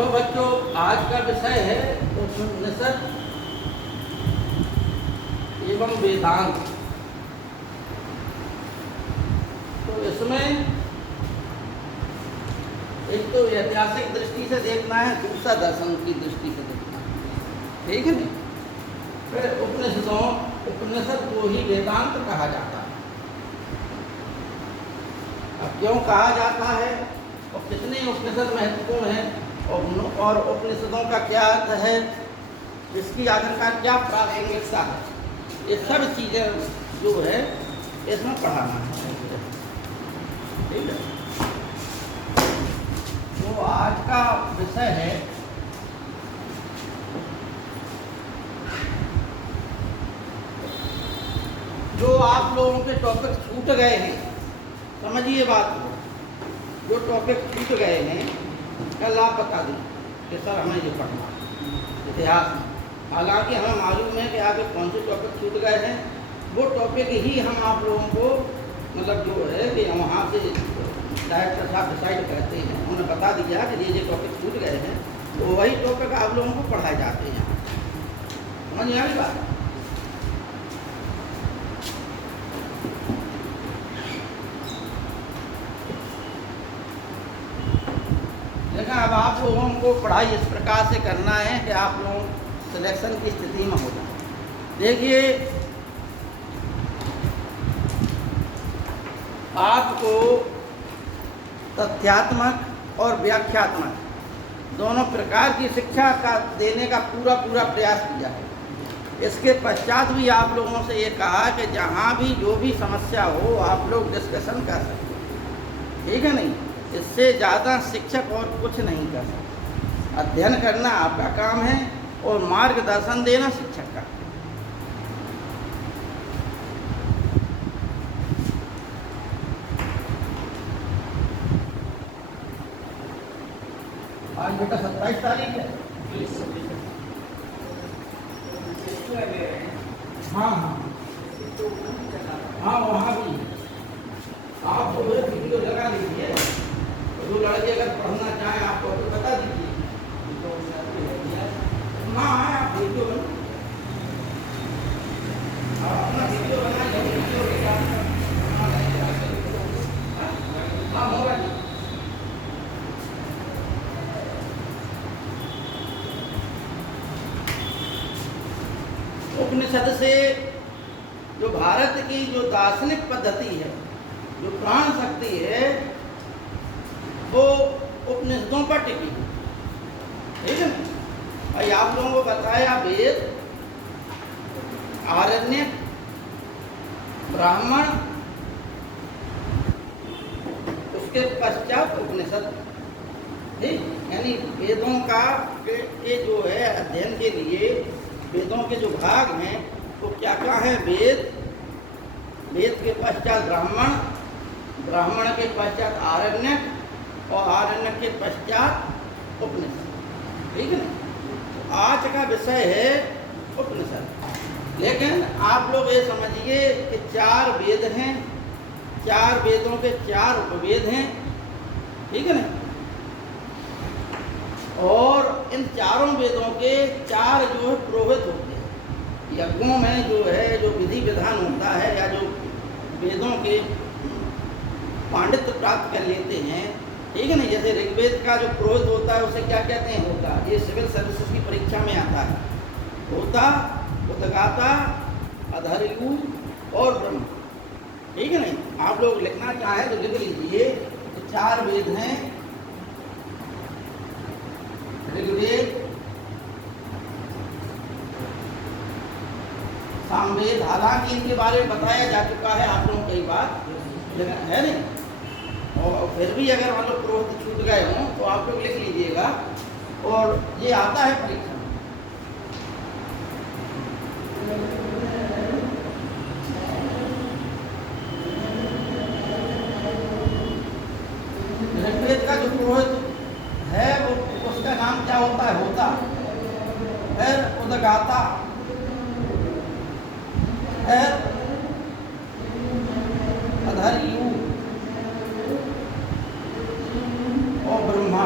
तो बच्चों आज का विषय है उपनिषद एवं वेदांत। तो इसमें एक तो ऐतिहासिक दृष्टि से देखना है, दूसरा दर्शन की दृष्टि से देखना है, ठीक है नहीं। फिर उपनिषद को ही वेदांत कहा जाता है। अब क्यों कहा जाता है और कितने उपनिषद महत्वपूर्ण हैं और उपनिषदों का क्या अर्थ है, इसकी आखिरकार क्या प्रासंगिकता है, ये सब चीज़ें जो है इसमें पढ़ाना है, ठीक है। तो आज का विषय है जो आप लोगों के टॉपिक छूट गए हैं, समझिए बात को, जो टॉपिक छूट गए हैं कल आप बता दें कि सर हमें ये पढ़ना इतिहास में। हालांकि हमें मालूम है कि आपके कौन से टॉपिक छूट गए हैं, वो टॉपिक ही हम आप लोगों को मतलब जो है कि वहाँ से डायरेक्टर साहब डिसाइड करते हैं, उन्होंने बता दिया कि ये टॉपिक छूट गए हैं, तो वही टॉपिक आप लोगों को पढ़ाए जाते हैं यहाँ। समझ आ रही बात? लेकिन अब आप लोगों को पढ़ाई इस प्रकार से करना है कि आप लोग सिलेक्शन की स्थिति में हो जाए। देखिए, आपको तथ्यात्मक और व्याख्यात्मक दोनों प्रकार की शिक्षा का देने का पूरा प्रयास किया है। इसके पश्चात भी आप लोगों से ये कहा कि जहाँ भी जो भी समस्या हो आप लोग डिस्कशन कर सकते हैं, ठीक है नहीं। इससे ज़्यादा शिक्षक और कुछ नहीं कर सकते। अध्ययन करना आपका काम है और मार्गदर्शन देना शिक्षक का। आज बेटा 27 तारीख है। हाँ हाँ हाँ, वहाँ भी आप वीडियो लगा लीजिए, जो लड़के अगर पढ़ना चाहें आप तो बता दीजिए। हाँ आप वीडियो अपना वीडियो बनाइए, वीडियो के साथ हाँ होगा जी। उपनिषद से जो भारत की जो दार्शनिक पद्धति है, जो प्राण शक्ति है, वो उपनिषदों पर टिकी है, ठीक है ना। भाई आप लोगों को बताया वेद, आरण्यक, ब्राह्मण, उसके पश्चात उपनिषद, ठीक। यानी वेदों का के जो है अध्ययन के लिए वेदों के जो भाग हैं वो क्या क्या है, वेद के पश्चात ब्राह्मण, ब्राह्मण के पश्चात आरण्यक और आरण्यक के पश्चात उपनिषद, ठीक है ना। तो आज का विषय है उपनिषद। लेकिन आप लोग ये समझिए कि 4 वेद हैं, 4 वेदों के 4 उपवेद हैं, ठीक है ना। और इन चारों वेदों के 4 जो है पुरोहित होते हैं। यज्ञों में जो है जो विधि विधान होता है या जो वेदों के पांडित्य प्राप्त कर लेते हैं, ठीक है ना। जैसे ऋग्वेद का जो पुरोहित होता है उसे क्या कहते हैं, होता। ये सिविल सर्विसेज की परीक्षा में आता है। होता, उद्गाता, अधर्यु और ब्रह्म, ठीक है ना। आप लोग लिखना चाहें तो लिख लीजिए। 4 वेद हैं, ऋग्वेद, सामवेद। हालांकि इनके बारे में बताया जा चुका है आप लोगों को कई बार, लेकिन है नहीं। और फिर भी अगर मान लो पुरोहित छूट गए हों तो आप लोग लिख लीजिएगा, और ये आता है परीक्षा में। ऋग्वेद का जो पुरोहित है वो उसका नाम क्या होता है, होता। फिर उद्गाता, फिर अधर्यु और ब्रह्मा,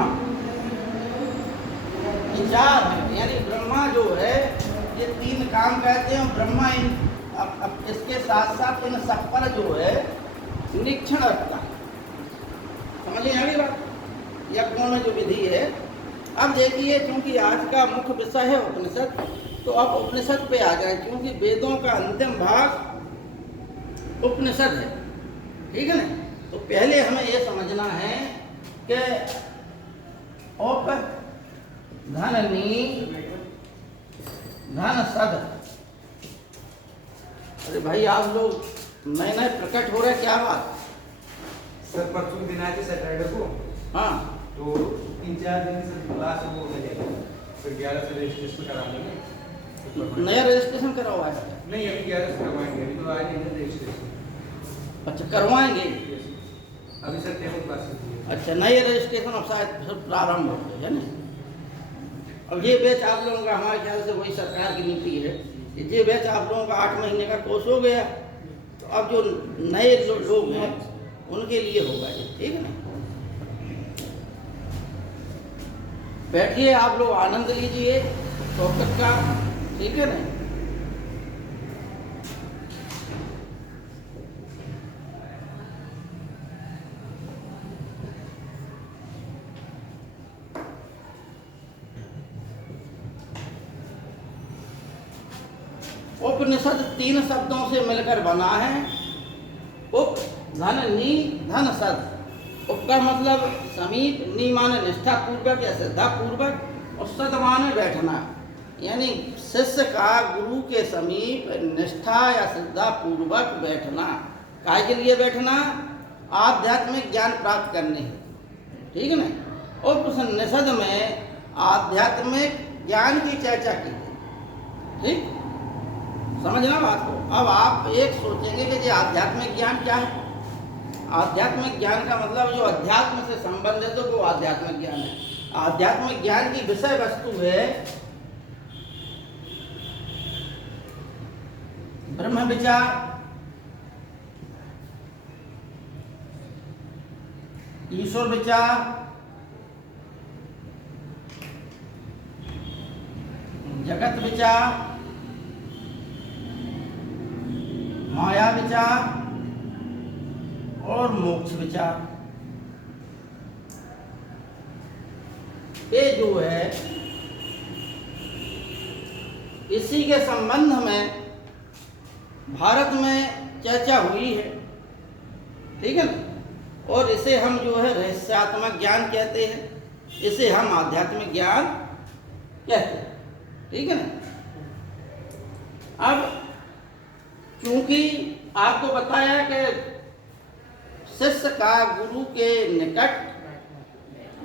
काम कहते हैं। ब्रह्मा इन अब इसके साथ साथ इन सब पर जो है निरीक्षण रखता है। समझ में आ गई बात? यज्ञों में जो विधि है। अब देखिए, क्योंकि आज का मुख्य विषय है उपनिषद, तो अब उपनिषद पे आ जाए, क्योंकि वेदों का अंतिम भाग उपनिषद है। ठीक है ना? तो पहले हमें यह समझना है कि उप धन नी धन सद। अरे भाई, आप लोग नए नए प्रकट हो रहे, क्या बात? सर परसों दिन आए थे सैटरडे को। हाँ, तो 3-4 दिन से क्लास वो हो जाएगा, फिर 11 से रजिस्ट्रेशन करा लेंगे। नया रजिस्ट्रेशन करवाया है? नहीं, अभी 11 से करवाएंगे, अभी तो आज नहीं रजिस्ट्रेशन। अच्छा, करवाएंगे अभी सर टेबल क्लास है। अच्छा, नए रजिस्ट्रेशन अब शायद फिर प्रारंभ हो गए, है ना? अब ये बैच आप लोगों का, हमारे ख्याल से वही सरकार की नीति है, ये बैच आप लोगों का 8 महीने का कोर्स हो गया, तो अब जो नए लोग हैं उनके लिए होगा ये। ठीक है ना? बैठिए, आप लोग आनंद लीजिए टॉपिक का। ठीक है ना? उपनिषद 3 शब्दों से मिलकर बना है। उप धन नी धन सद। उप का मतलब समीप, नी माने निष्ठा पूर्वक या श्रद्धा पूर्वक, और सद माने बैठना, यानी शिष्य का गुरु के समीप निष्ठा या श्रद्धा पूर्वक बैठना। काय के लिए बैठना? आध्यात्मिक ज्ञान प्राप्त करने है। ठीक है ना? उपनिषद में आध्यात्मिक ज्ञान की चर्चा की है। ठीक, समझना बात को। अब आप एक सोचेंगे कि ये आध्यात्मिक ज्ञान क्या है? आध्यात्मिक ज्ञान का मतलब जो अध्यात्म से संबंधित है, तो वो आध्यात्मिक ज्ञान है। आध्यात्मिक ज्ञान की विषय वस्तु है ब्रह्म विचार, ईश्वर विचार, जगत विचार, माया विचार और मोक्ष विचार। ये जो है, इसी के संबंध में भारत में चर्चा हुई है। ठीक है ना? और इसे हम जो है रहस्यात्मक ज्ञान कहते हैं, इसे हम आध्यात्मिक ज्ञान कहते हैं। ठीक है ना? अब चूंकि आपको बताया कि शिष्य का गुरु के निकट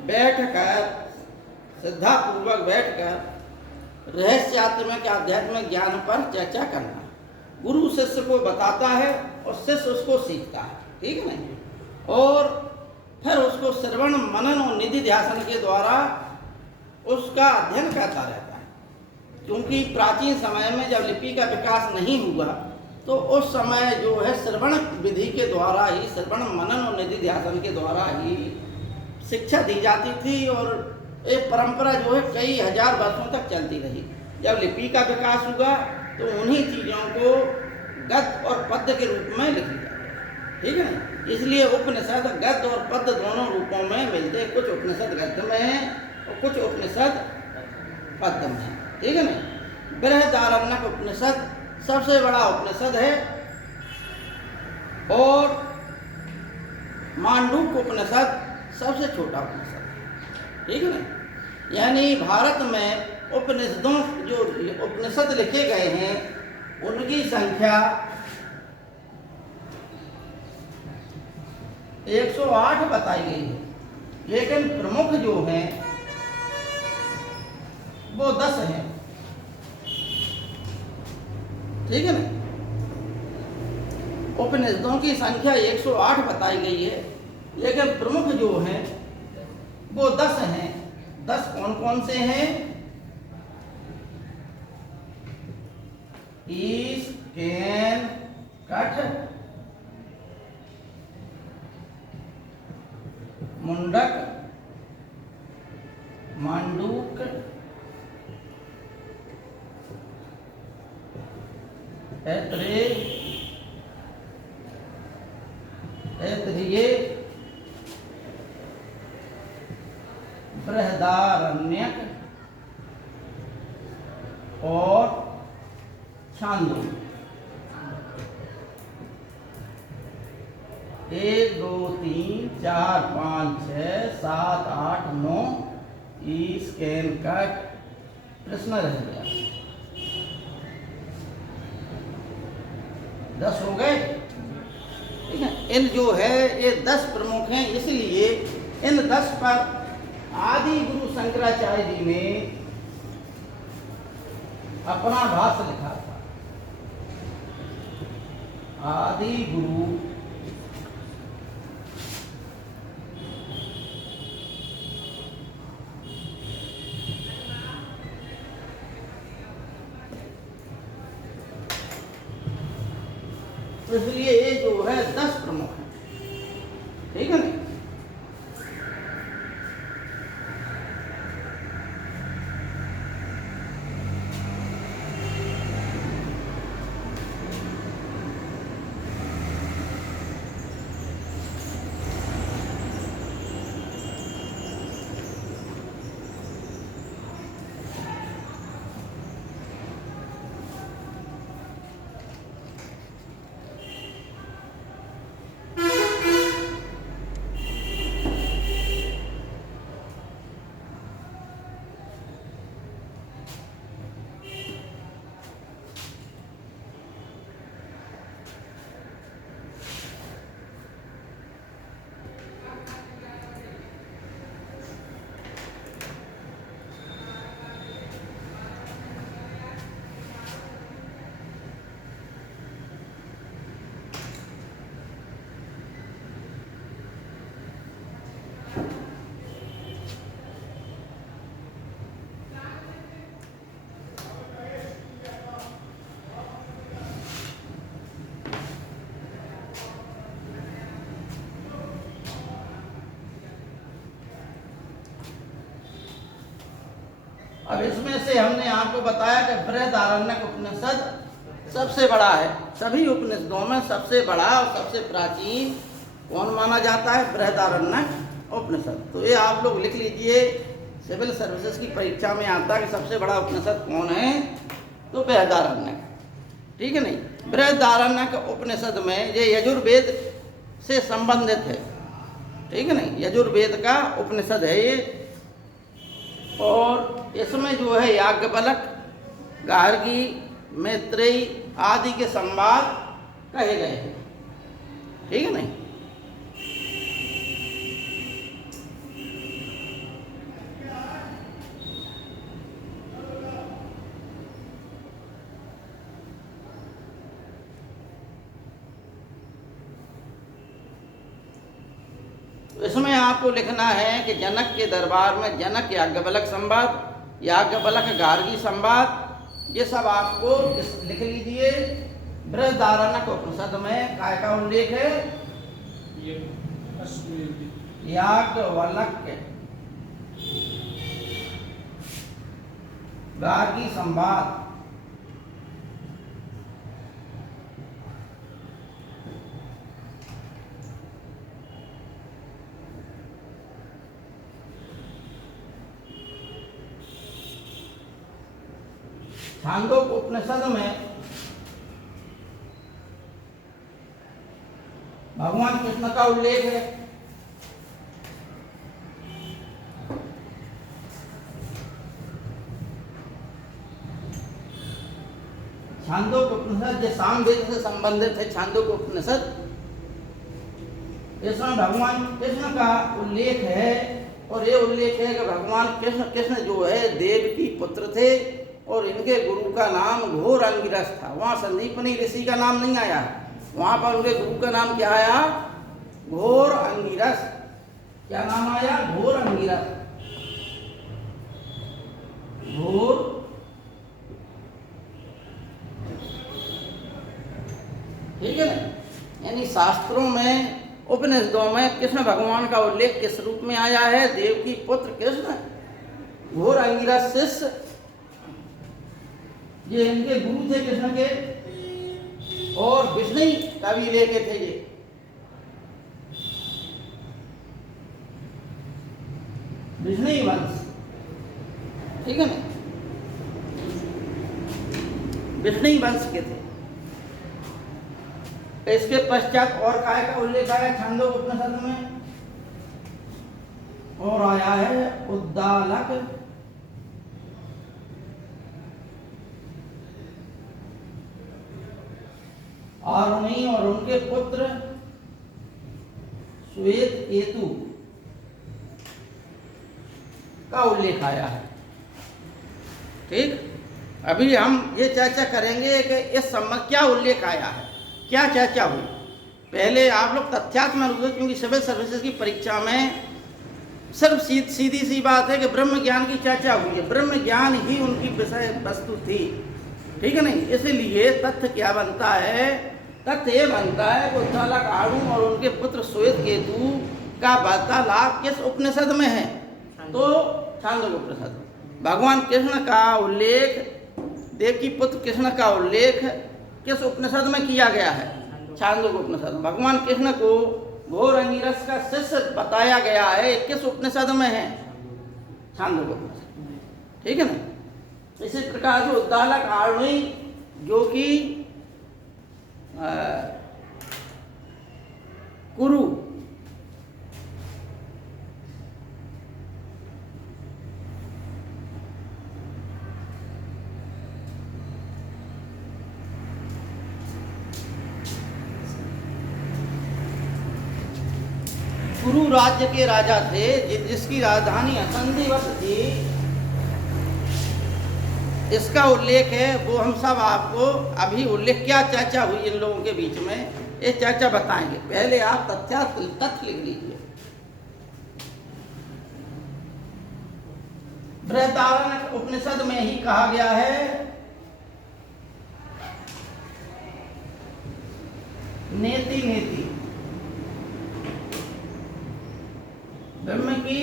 बैठकर, श्रद्धा पूर्वक बैठकर रहस्यात्मक आध्यात्मिक ज्ञान पर चर्चा करना। गुरु शिष्य को बताता है और शिष्य उसको सीखता है। ठीक है ना? और फिर उसको श्रवण मनन और निधि ध्यान के द्वारा उसका अध्ययन करता रहता है। क्योंकि प्राचीन समय में जब लिपि का विकास नहीं हुआ, तो उस समय जो है श्रवण विधि के द्वारा ही, श्रवण मनन और निधि ध्यान के द्वारा ही शिक्षा दी जाती थी, और एक परंपरा जो है कई हजार वर्षों तक चलती रही। जब लिपि का विकास हुआ, तो उन्हीं चीज़ों को गद्य और पद्य के रूप में लिख दिया। ठीक है ना? इसलिए उपनिषद गद्य और पद्य दोनों रूपों में मिलते हैं। कुछ उपनिषद गद्य में है और कुछ उपनिषद पद्य में है। ठीक है ना? बृहदारण्यक उपनिषद सबसे बड़ा उपनिषद है, और मांडूक्य उपनिषद सबसे छोटा उपनिषद है। ठीक है ना? यानी भारत में उपनिषदों, जो उपनिषद लिखे गए हैं, उनकी संख्या 108 बताई गई है, लेकिन प्रमुख जो हैं वो 10 हैं। ठीक है ना? उपनिषदों की संख्या 108 बताई गई है, लेकिन प्रमुख जो हैं वो 10 हैं। 10 कौन कौन से हैं? ईश, केन, कठ, मुंडक, मांडूक, ऐत्रेय बृहदारण्यक और छांदोग्य। 1 2 3 4 5 6 7 8 9 स्कैन का प्रश्न रह गया। 10 हो गए। ठीक है, इन जो है ये 10 प्रमुख हैं, इसलिए इन 10 पर आदि गुरु शंकराचार्य जी ने अपना भाष्य लिखा था। आदि गुरु तो इसलिए ये जो है 10 प्रमुख हैं। ठीक है ना। अब इसमें से हमने आपको बताया कि बृहदारण्यक उपनिषद सबसे बड़ा है। सभी उपनिषदों में सबसे बड़ा और सबसे प्राचीन कौन माना जाता है? बृहदारण्यक उपनिषद। तो ये आप लोग लिख लीजिए, सिविल सर्विसेज की परीक्षा में आता है कि सबसे बड़ा उपनिषद कौन है, तो बृहदारण्यक। ठीक है नहीं। बृहदारण्यक उपनिषद में ये यजुर्वेद से संबंधित है। ठीक है नहीं, यजुर्वेद का उपनिषद है ये। और इसमें जो है याज्ञवल्क्य, गार्गी, मैत्रेयी आदि के संवाद कहे गए हैं। ठीक है नहीं। इसमें आपको लिखना है कि जनक के दरबार में जनक याज्ञवल्क्य संवाद, याज्ञवल्क्य गार्गी संवाद, ये सब आपको लिख लीजिए। बृहदारण्यक उपनिषद में काय का उल्लेख है? याज्ञवल्क्य गार्गी संवाद, छांदोग्य उपनिषद में भगवान कृष्ण का उल्लेख है। छांदोग्य उपनिषद जो सामवेद से संबंधित है, छांदोग्य उपनिषद, इसमें भगवान कृष्ण का उल्लेख है। और ये उल्लेख है कि भगवान कृष्ण जो है देव की पुत्र थे और इनके गुरु का नाम घोर अंगिरस था। वहाँ संदीपनी ऋषि का नाम नहीं आया, वहाँ पर उनके गुरु का नाम क्या आया? घोर अंगिरस। क्या नाम आया? घोर अंगिरस। घोर ठीक है ना। यानी शास्त्रों में, उपनिषदों में कृष्ण भगवान का उल्लेख किस रूप में आया है? देव की पुत्र कृष्ण, घोर अंगिरस शिष्य, ये इनके गुरु थे कृष्ण के। और विष्णु कबीले के थे ये। विष्णु वंश, ठीक है ना, विष्णु वंश के थे। इसके पश्चात और काय का उल्लेख आया छांदोग्य उपनिषद में, और आया है उद्दालक, आरुणी और उनके पुत्र श्वेत केतु का उल्लेख आया है। ठीक, अभी हम ये चर्चा करेंगे कि इस संबंध क्या उल्लेख आया है, क्या चर्चा हुई। पहले आप लोग तथ्यात्मक रूप से, क्योंकि सिविल सर्विसेज की परीक्षा में सिर्फ सीधी सी बात है कि ब्रह्म ज्ञान की चर्चा हुई है, ब्रह्म ज्ञान ही उनकी विषय वस्तु थी, ठीक है नहीं। इसलिए तथ्य क्या बनता है, तथ्य ये बनता है कि उद्दालक आरुण और उनके पुत्र श्वेत केतु का वार्तालाप किस उपनिषद में है, तो छांदोग्य उपनिषद में। भगवान कृष्ण का उल्लेख, देवकी पुत्र कृष्ण का उल्लेख किस उपनिषद में किया गया है, छांदोग्य उपनिषद में। भगवान कृष्ण को घोर अंगिरस का शिष्य बताया गया है, किस उपनिषद में है, छांदोग्य उपनिषद, ठीक है ना। इसी प्रकार से उद्दालक आरुणी जो कि कुरु कुरु राज्य के राजा थे, जिसकी राजधानी असंधिवत थी, इसका उल्लेख है। वो हम सब आपको अभी उल्लेख, क्या चर्चा हुई इन लोगों के बीच में, ये चर्चा बताएंगे। पहले आप तथ्य लिख लीजिए। बृहदारण्यक उपनिषद में ही कहा गया है, नेति नेति, ब्रह्म की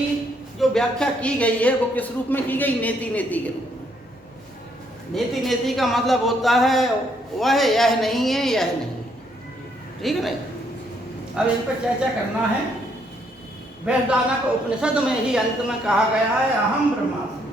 जो व्याख्या की गई है वो किस रूप में की गई, नेति नेति के रूप में। नेति नेति का मतलब होता है वह यह नहीं है, यह नहीं है, ठीक है नहीं। अब इन पर चर्चा करना है। बृहदारण्यक उपनिषद में ही अंत में कहा गया है अहम ब्रह्मास्मि।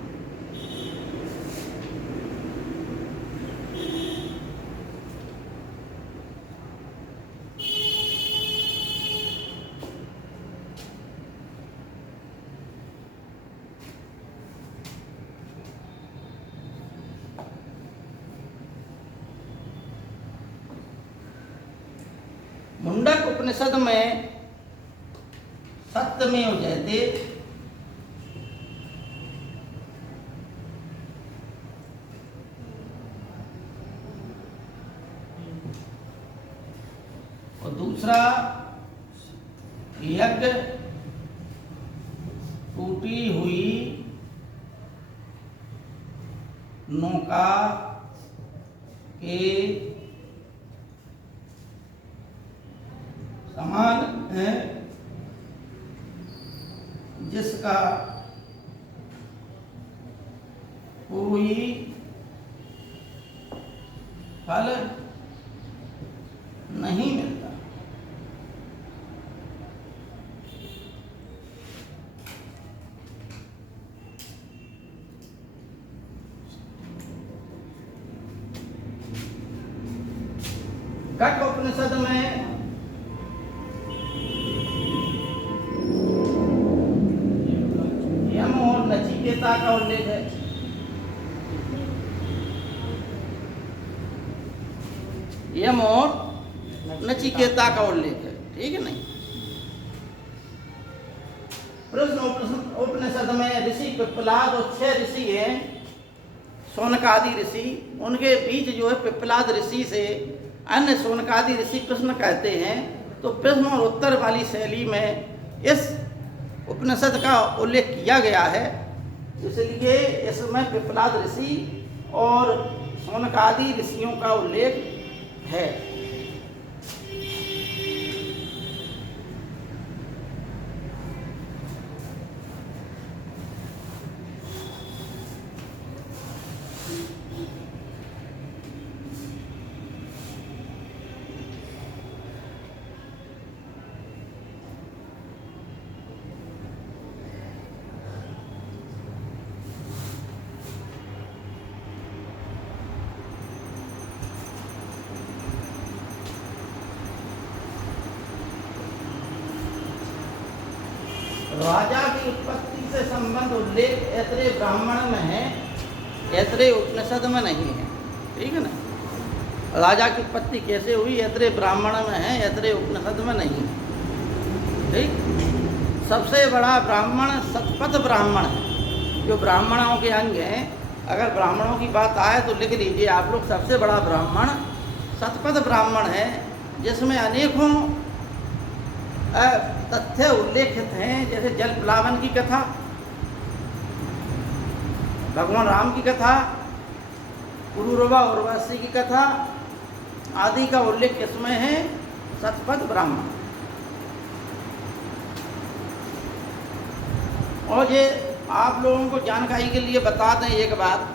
मुंडक उपनिषद में सत्यमेव जयते, और दूसरा यज्ञ टूटी हुई नौका के समान है, जिसका कोई फल नहीं मिलता। कठ उपनिषद में यम और नचिकेता का उल्लेख है। यम और नचिकेता का उल्लेख है, ठीक है नहीं। प्रश्न उपनिषद में ऋषि पिप्पलाद और 6 ऋषि हैं, शौनकादि ऋषि। उनके बीच जो है पिप्पलाद ऋषि से अन्य शौनकादि ऋषि प्रश्न कहते हैं, तो प्रश्न और उत्तर वाली शैली में इस उपनिषद का उल्लेख किया गया है। इसलिए इसमें पिप्पलाद ऋषि और शौनकादि ऋषियों का उल्लेख है। राजा की उत्पत्ति से संबंध उल्लेख ऐतरेय ब्राह्मण में है, ऐतरेय उपनिषद में नहीं है। ठीक है ना। राजा की उत्पत्ति कैसे हुई, ऐतरेय ब्राह्मण में है, ऐतरेय उपनिषद में नहीं है। ठीक। सबसे बड़ा ब्राह्मण सतपथ ब्राह्मण है, जो ब्राह्मणों के अंग हैं। अगर ब्राह्मणों की बात आए तो लिख लीजिए आप लोग, सबसे बड़ा ब्राह्मण सतपथ ब्राह्मण है, जिसमें अनेकों तथ्य उल्लेखित हैं, जैसे जल प्लावन की कथा, भगवान राम की कथा, पुरुरवा उर्वशी की कथा आदि का उल्लेख किसमें है, सतपथ ब्राह्मण। और ये आप लोगों को जानकारी के लिए बता दें एक बात,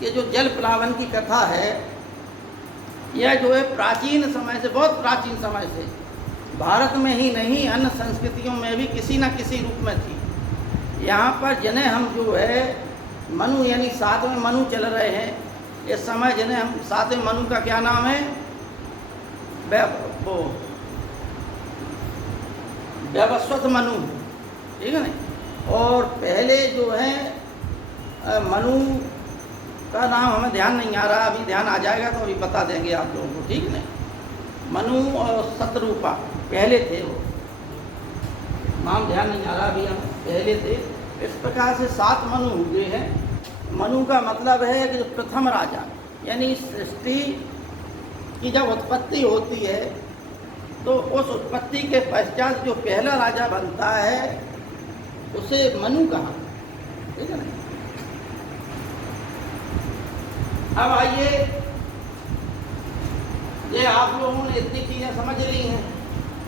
कि जो जल प्लावन की कथा है, यह जो है प्राचीन समय से, बहुत प्राचीन समय से, भारत में ही नहीं अन्य संस्कृतियों में भी किसी न किसी रूप में थी। यहाँ पर जिन्हें हम जो है मनु, यानी 7वें मनु चल रहे हैं इस समय, जिन्हें हम 7वें मनु का क्या नाम है, वो व्यवस्वत मनु। ठीक है ना। और पहले जो है मनु का नाम हमें ध्यान नहीं आ रहा, अभी ध्यान आ जाएगा तो अभी बता देंगे आप लोगों को। ठीक है। मनु और शतरूपा पहले थे, वो नाम ध्यान नहीं आ रहा अभी, हम पहले थे। इस प्रकार से 7 मनु हुए हैं। मनु का मतलब है कि जो प्रथम राजा, यानी सृष्टि की जब उत्पत्ति होती है तो उस उत्पत्ति के पश्चात जो पहला राजा बनता है उसे मनु कहा। ठीक है ना। अब आइए, ये आप लोगों ने इतनी चीज़ें समझ ली हैं,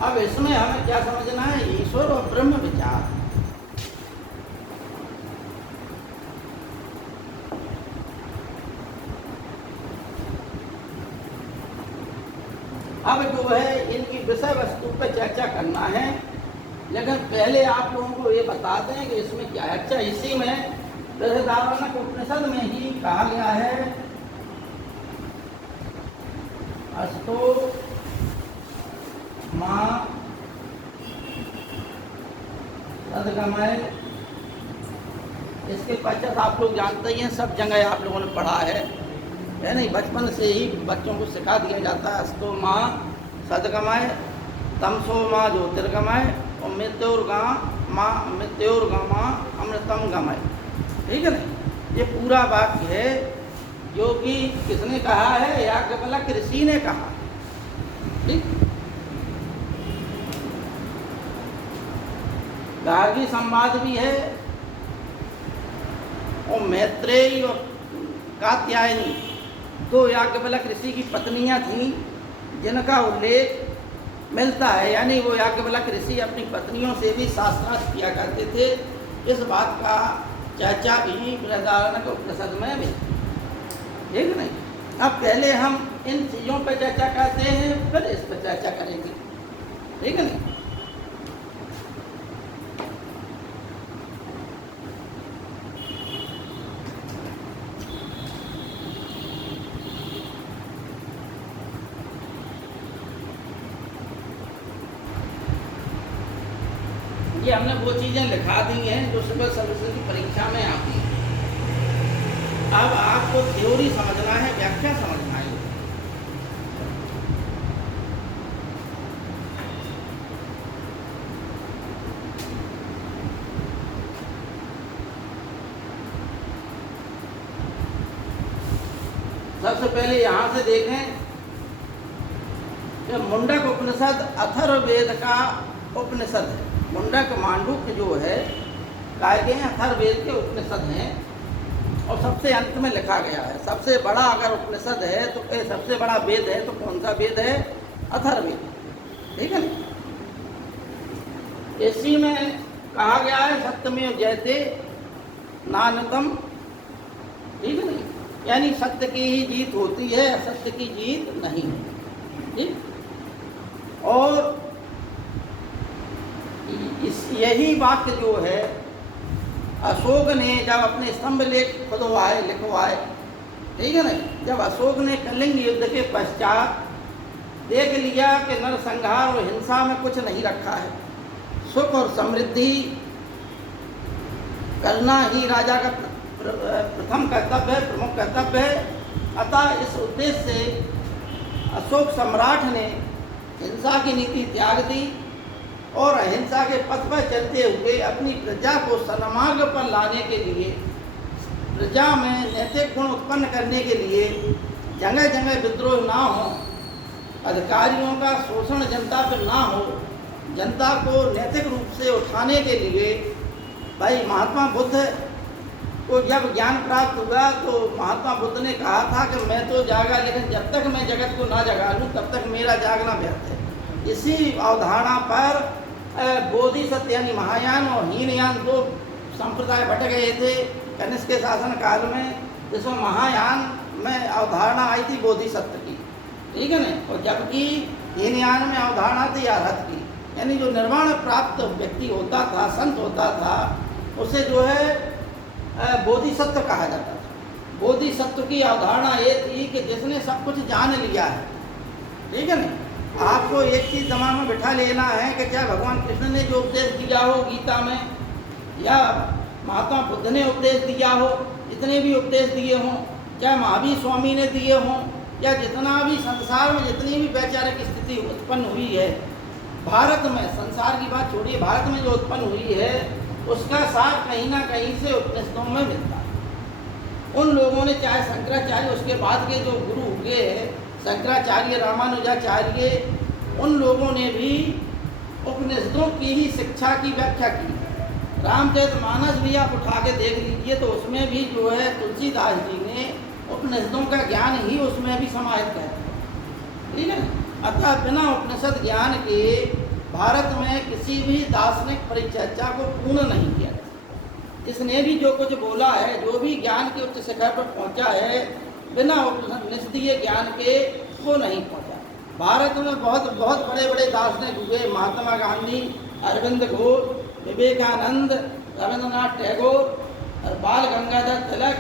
अब इसमें हमें क्या समझना है, ईश्वर और ब्रह्म विचार। अब जो है इनकी विषय वस्तु पर चर्चा करना है, लेकिन पहले आप लोगों को ये बता दें कि इसमें क्या है। अच्छा, इसी में बृहदारण्यक उपनिषद में ही कहा गया है, अस्तो माँ सदगमय। इसके पश्चात आप लोग जानते ही हैं, सब जगह आप लोगों ने पढ़ा है नहीं, बचपन से ही बच्चों को सिखा दिया जाता है। अस्तो माँ सदगमय, तमसो माँ ज्योतिर्गमय, और मृत्योर्गमा अमृतम गमय। ठीक है ना। ये पूरा वाक्य है जो कि किसने कहा है, याज्ञवल्क्य ऋषि ने कहा। ठीक। गार्गी संवाद भी है, और मैत्रेयी और कात्यायनी, 2 याज्ञवल्क्य ऋषि की पत्नियां थीं, जिनका उल्लेख मिलता है। यानी वो याज्ञवल्क्य ऋषि अपनी पत्नियों से भी शास्त्रार्थ किया करते थे। इस बात का चर्चा भी बृहदारण्यक उपनिषद में भी। ठीक है नहीं। अब पहले हम इन चीज़ों पर चर्चा करते हैं, फिर इस पर चर्चा करेंगे। ठीक है नहीं। ये हमने वो चीज़ें लिखा दी हैं जो सिविल सर्विसेज की परीक्षा में आती हैं। अब आपको थ्योरी समझना है, व्याख्या समझना है। सबसे पहले यहाँ से देखें कि मुंडक उपनिषद अथर्ववेद का उपनिषद है। मुंडक मांडुक्य जो है काय के अथर्ववेद के उपनिषद हैं, और सबसे अंत में लिखा गया है। सबसे बड़ा अगर उपनिषद है तो सबसे बड़ा वेद है तो कौन सा वेद है, अथर्ववेद। ठीक है ना। इसी में कहा गया है सत्यमेव जयते नान्यतम। ठीक है ना। यानी सत्य की ही जीत होती है, असत्य की जीत नहीं। ठीक। और यही वाक्य जो है अशोक ने जब अपने स्तंभ लेख लिखवाए, ठीक है ना, जब अशोक ने कलिंग युद्ध के पश्चात देख लिया कि नरसंहार और हिंसा में कुछ नहीं रखा है, सुख और समृद्धि करना ही राजा का प्रथम कर्तव्य है, प्रमुख कर्तव्य है। अतः इस उद्देश्य से अशोक सम्राट ने हिंसा की नीति त्याग दी और अहिंसा के पथ पर चलते हुए अपनी प्रजा को सन्मार्ग पर लाने के लिए, प्रजा में नैतिक गुण उत्पन्न करने के लिए जगह जगह विद्रोह ना हो, अधिकारियों का शोषण जनता पर ना हो, जनता को नैतिक रूप से उठाने के लिए भाई महात्मा बुद्ध को जब ज्ञान प्राप्त हुआ तो महात्मा बुद्ध ने कहा था कि मैं तो जागा, लेकिन जब तक मैं जगत को ना जगा लूँ तब तक मेरा जागना व्यर्थ है। इसी अवधारणा पर बोधिसत्व यानी महायान और हीनयान दो संप्रदाय बट गए थे कनिष्क के शासन काल में, जिसमें महायान में अवधारणा आई थी बोधिसत्व की, ठीक है ना, और जबकि हीनयान में अवधारणा थी अरहत की, यानी जो निर्वाण प्राप्त व्यक्ति होता था, संत होता था, उसे जो है बोधिसत्व कहा जाता था। बोधिसत्व की अवधारणा ये थी कि जिसने सब कुछ जान लिया है, ठीक है ना। आपको एक चीज़ दिमाग में बिठा लेना है कि क्या भगवान कृष्ण ने जो उपदेश दिया हो गीता में, या महात्मा बुद्ध ने उपदेश दिया हो, जितने भी उपदेश दिए हों, चाहे महावीर स्वामी ने दिए हों, या जितना भी संसार में जितनी भी वैचारिक स्थिति उत्पन्न हुई है भारत में, संसार की बात छोड़िए, भारत में जो उत्पन्न हुई है उसका सार कहीं ना कहीं से उपनिषदों में मिलता है। उन लोगों ने, चाहे शंकराचार्य, उसके बाद के जो गुरु हुए हैं शंकराचार्य, रामानुजाचार्य, उन लोगों ने भी उपनिषदों की ही शिक्षा की व्याख्या की। रामचरितमानस भी आप उठा के देख लीजिए तो उसमें भी जो है तुलसीदास जी ने उपनिषदों का ज्ञान ही उसमें भी समाहित है, ठीक है। अतः बिना उपनिषद ज्ञान के भारत में किसी भी दार्शनिक परिचर्चा को पूर्ण नहीं किया जा सकता। जिसने भी जो कुछ बोला है, जो भी ज्ञान के उच्च शिखर पर पहुंचा है, बिना उपनिषदीय ज्ञान के वो नहीं पहुंचा। भारत में बहुत बहुत बड़े बड़े दार्शनिक हुए, महात्मा गांधी, अरविंद घोष, विवेकानंद, रविंद्रनाथ टैगोर और बाल गंगाधर तिलक,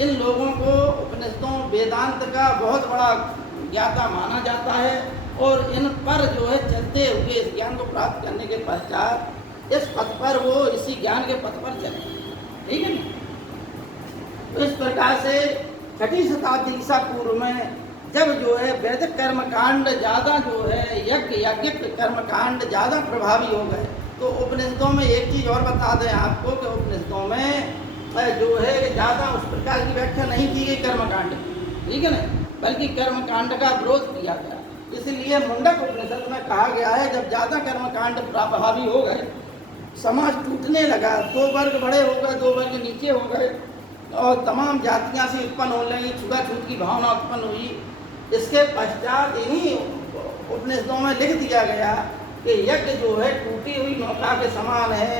इन लोगों को उपनिषदों, वेदांत का बहुत बड़ा ज्ञाता माना जाता है और इन पर जो है चलते हुए इस ज्ञान को प्राप्त करने के पश्चात इस पथ पर वो इसी ज्ञान के पथ पर चले, ठीक है ना। तो इस प्रकार से 6वीं शताब्दी ईसा पूर्व में जब जो है वैदिक कर्मकांड ज़्यादा जो है यज्ञ कर्मकांड ज़्यादा प्रभावी हो गए, तो उपनिषदों में एक चीज़ और बता दें आपको कि उपनिषदों में जो है ज़्यादा उस प्रकार की व्याख्या नहीं की गई कर्मकांड की, ठीक है ना, बल्कि कर्मकांड का विरोध किया गया। इसलिए मुंडक उपनिषद में कहा गया है जब ज़्यादा कर्मकांड प्रभावी हो गए, समाज टूटने लगा, 2 वर्ग बड़े हो गए, 2 वर्ग नीचे हो गए और तमाम जातियां से उत्पन्न होने लगी, छुआछूत की भावना उत्पन्न हुई। इसके पश्चात इन्हीं उपनिषदों में लिख दिया गया कि यज्ञ जो है टूटी हुई नौका के समान है,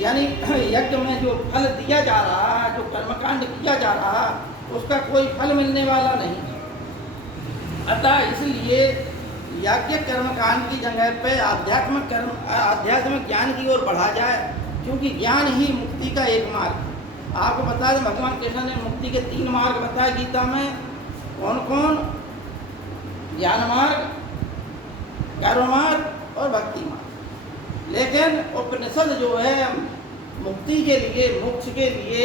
यानी यज्ञ में जो फल दिया जा रहा है, जो कर्मकांड किया जा रहा है, उसका कोई फल मिलने वाला नहीं। अतः इसलिए यज्ञ कर्मकांड की जगह पे आध्यात्मिक ज्ञान की ओर बढ़ा जाए, क्योंकि ज्ञान ही मुक्ति का एक मार्ग। आपको बता दें भगवान कृष्ण ने मुक्ति के 3 मार्ग बताए गीता में। कौन कौन? ज्ञान मार्ग, कर्म मार्ग और भक्ति मार्ग। लेकिन उपनिषद जो है मुक्ति के लिए, मोक्ष के लिए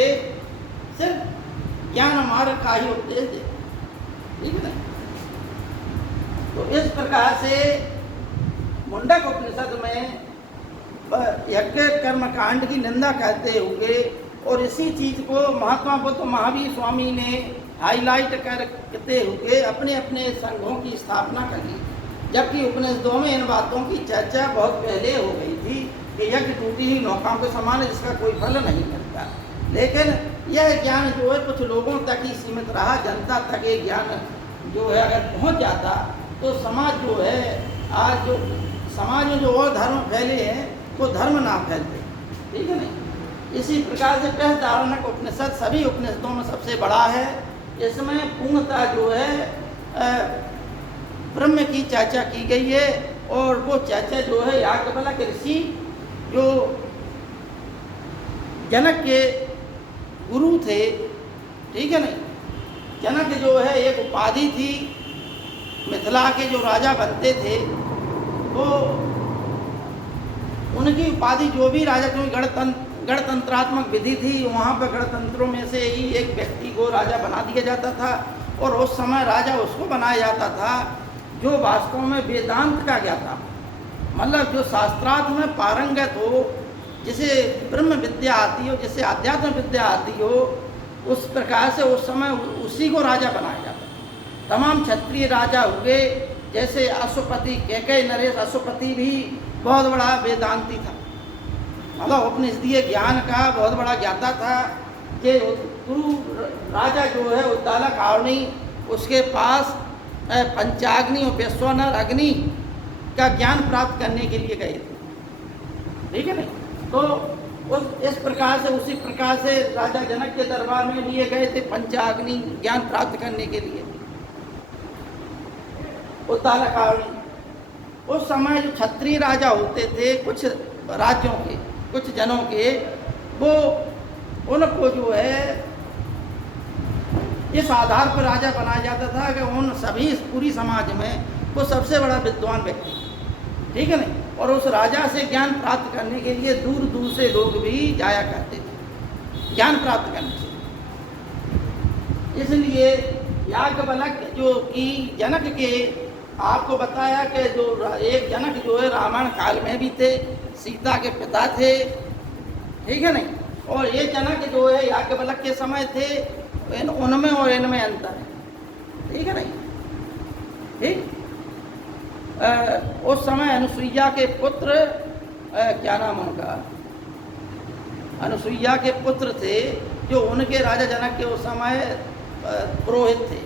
सिर्फ ज्ञान मार्ग का ही उपदेश दे, ठीक है ना। तो इस प्रकार से मुंडक उपनिषद में यज्ञ कर्मकांड की निंदा करते हुए और इसी चीज़ को महात्मा बुद्ध, महावीर स्वामी ने हाईलाइट करते हुए अपने अपने संघों की स्थापना करी, जबकि उपनिषदों में इन बातों की चर्चा बहुत पहले हो गई थी कि यज्ञ टूटी हुई नौकाओं के समान है जिसका कोई फल नहीं मिलता। लेकिन यह ज्ञान जो है कुछ लोगों तक ही सीमित रहा। जनता तक ये ज्ञान जो है अगर पहुंच जाता तो समाज जो है, आज जो समाज में जो और धर्म फैले हैं वो धर्म ना फैलते, ठीक है नहीं। इसी प्रकार से बृहदारण्यक उपनिषद सभी उपनिषदों में सबसे बड़ा है। इसमें पूर्णतः जो है ब्रह्म की चर्चा की गई है और वो चर्चा जो है याज्ञवल्क्य ऋषि जो जनक के गुरु थे, ठीक है नहीं। जनक जो है एक उपाधि थी, मिथिला के जो राजा बनते थे वो उनकी उपाधि जो भी राजा, क्योंकि गणतंत्रात्मक विधि थी, वहाँ पर गणतंत्रों में से ही एक व्यक्ति को राजा बना दिया जाता था और उस समय राजा उसको बनाया जाता था जो वास्तव में वेदांत का ज्ञाता, मतलब जो शास्त्रार्थ में पारंगत हो, जिसे ब्रह्म विद्या आती हो, जिसे आध्यात्म विद्या आती हो, उस प्रकार से उस समय उसी को राजा बनाया जाता। तमाम क्षत्रिय राजा हुए, जैसे अश्वपति, कैकेयी नरेश अश्वपति भी बहुत बड़ा वेदांती था, मतलब उपनिषदीय ज्ञान का बहुत बड़ा ज्ञाता था। कि गुरु राजा जो है उद्दालक आवनी, उसके पास पंचाग्नि और वैश्वानर अग्नि का ज्ञान प्राप्त करने के लिए गए थे, ठीक है नहीं। तो इस प्रकार से, उसी प्रकार से राजा जनक के दरबार में लिए गए थे पंचाग्नि ज्ञान प्राप्त करने के लिए, उद्दालक आवनी। उस समय जो क्षत्रिय राजा होते थे कुछ राज्यों के, कुछ जनों के, वो उनको जो है इस आधार पर राजा बनाया जाता था कि उन सभी पूरी समाज में वो सबसे बड़ा विद्वान व्यक्ति, ठीक है नहीं। और उस राजा से ज्ञान प्राप्त करने के लिए दूर दूर से लोग भी जाया करते थे ज्ञान प्राप्त करने के। इसलिए याज्ञवल्क्य जो कि जनक के, आपको बताया कि जो एक जनक जो है रामायण काल में भी थे, सीता के पिता थे, ठीक है नहीं। और ये जनक जो है याज्ञवल्क्य के समय थे, उनमें और इनमें अंतर है, ठीक है नहीं, ठीक। उस समय अनुसुईया के पुत्र, क्या नाम उनका, अनुसुईया के पुत्र थे जो उनके राजा जनक के उस समय पुरोहित थे,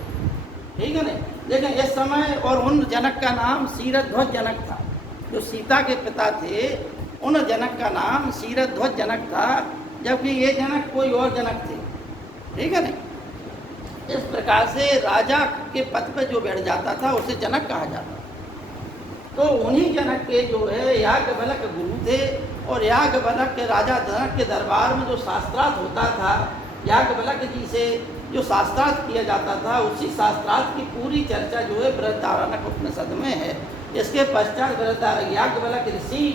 ठीक है नहीं। लेकिन इस समय, और उन जनक का नाम शीरध्वज जनक था, जो सीता के पिता थे उन जनक का नाम शीरध्वज जनक था, जबकि ये जनक कोई और जनक थे, ठीक है नहीं। इस प्रकार से राजा के पद पर जो बैठ जाता था उसे जनक कहा जाता। तो उन्हीं जनक के जो है याज्ञवल्क्य गुरु थे, और याज्ञवल्क्य राजा जनक के दरबार में जो शास्त्रार्थ होता था, याज्ञवल्क्य जी से जो शास्त्रार्थ किया जाता था, उसी शास्त्रार्थ की पूरी चर्चा जो है बृहदारण्यक उपनिषद में है। इसके पश्चात याज्ञवल्क्य ऋषि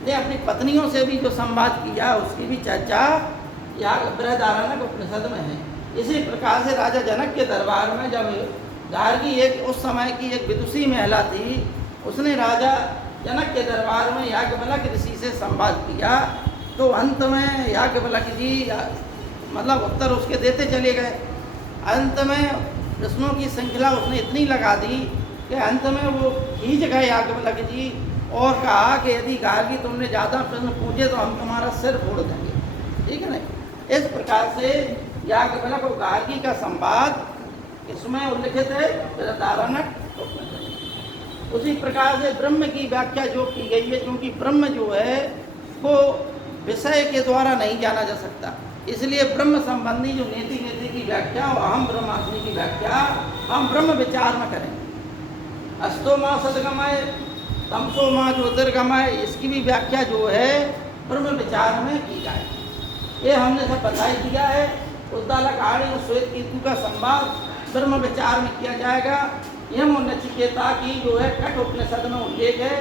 ने अपनी पत्नियों से भी जो संवाद किया, उसकी भी चर्चा बृहदारण्यक उपनिषद में है। इसी प्रकार से राजा जनक के दरबार में जब गार्गी, एक उस समय की एक विदुषी महिला थी, उसने राजा जनक के दरबार में याज्ञवल्क्य ऋषि से संवाद किया, तो अंत में याज्ञवल्क्य जी मतलब उत्तर उसके देते चले गए। अंत में प्रश्नों की श्रृंखला उसने इतनी लगा दी कि अंत में वो खींच गए याज्ञवल्क्य जी, और कहा कि यदि गार्गी तुमने ज़्यादा प्रश्न पूछे तो हम तुम्हारा सिर फोड़ देंगे, ठीक है ना। इस प्रकार से याज्ञवल्क्य और गार्गी का संवाद इसमें उल्लिखित है बृहदारण्यक उपनिषद। उसी प्रकार से ब्रह्म की व्याख्या जो की गई है, क्योंकि ब्रह्म जो है वो विषय के द्वारा नहीं जाना जा सकता, इसलिए ब्रह्म संबंधी जो नीति की व्याख्या और अहम ब्रह्मास्मि की व्याख्या हम ब्रह्म विचार में करेंगे। अस्तो माँ सदगमय, तमसो माँ ज्योतिर्गमय, इसकी भी व्याख्या जो है ब्रह्म विचार में की जाए। ये हमने सब बताई दिया है। उद्दालक आवनी और श्वेत केतु का संवाद ब्रह्म विचार में किया जाएगा। यम और नचिकेता की जो है कठ उपनिषद में उल्लेख है।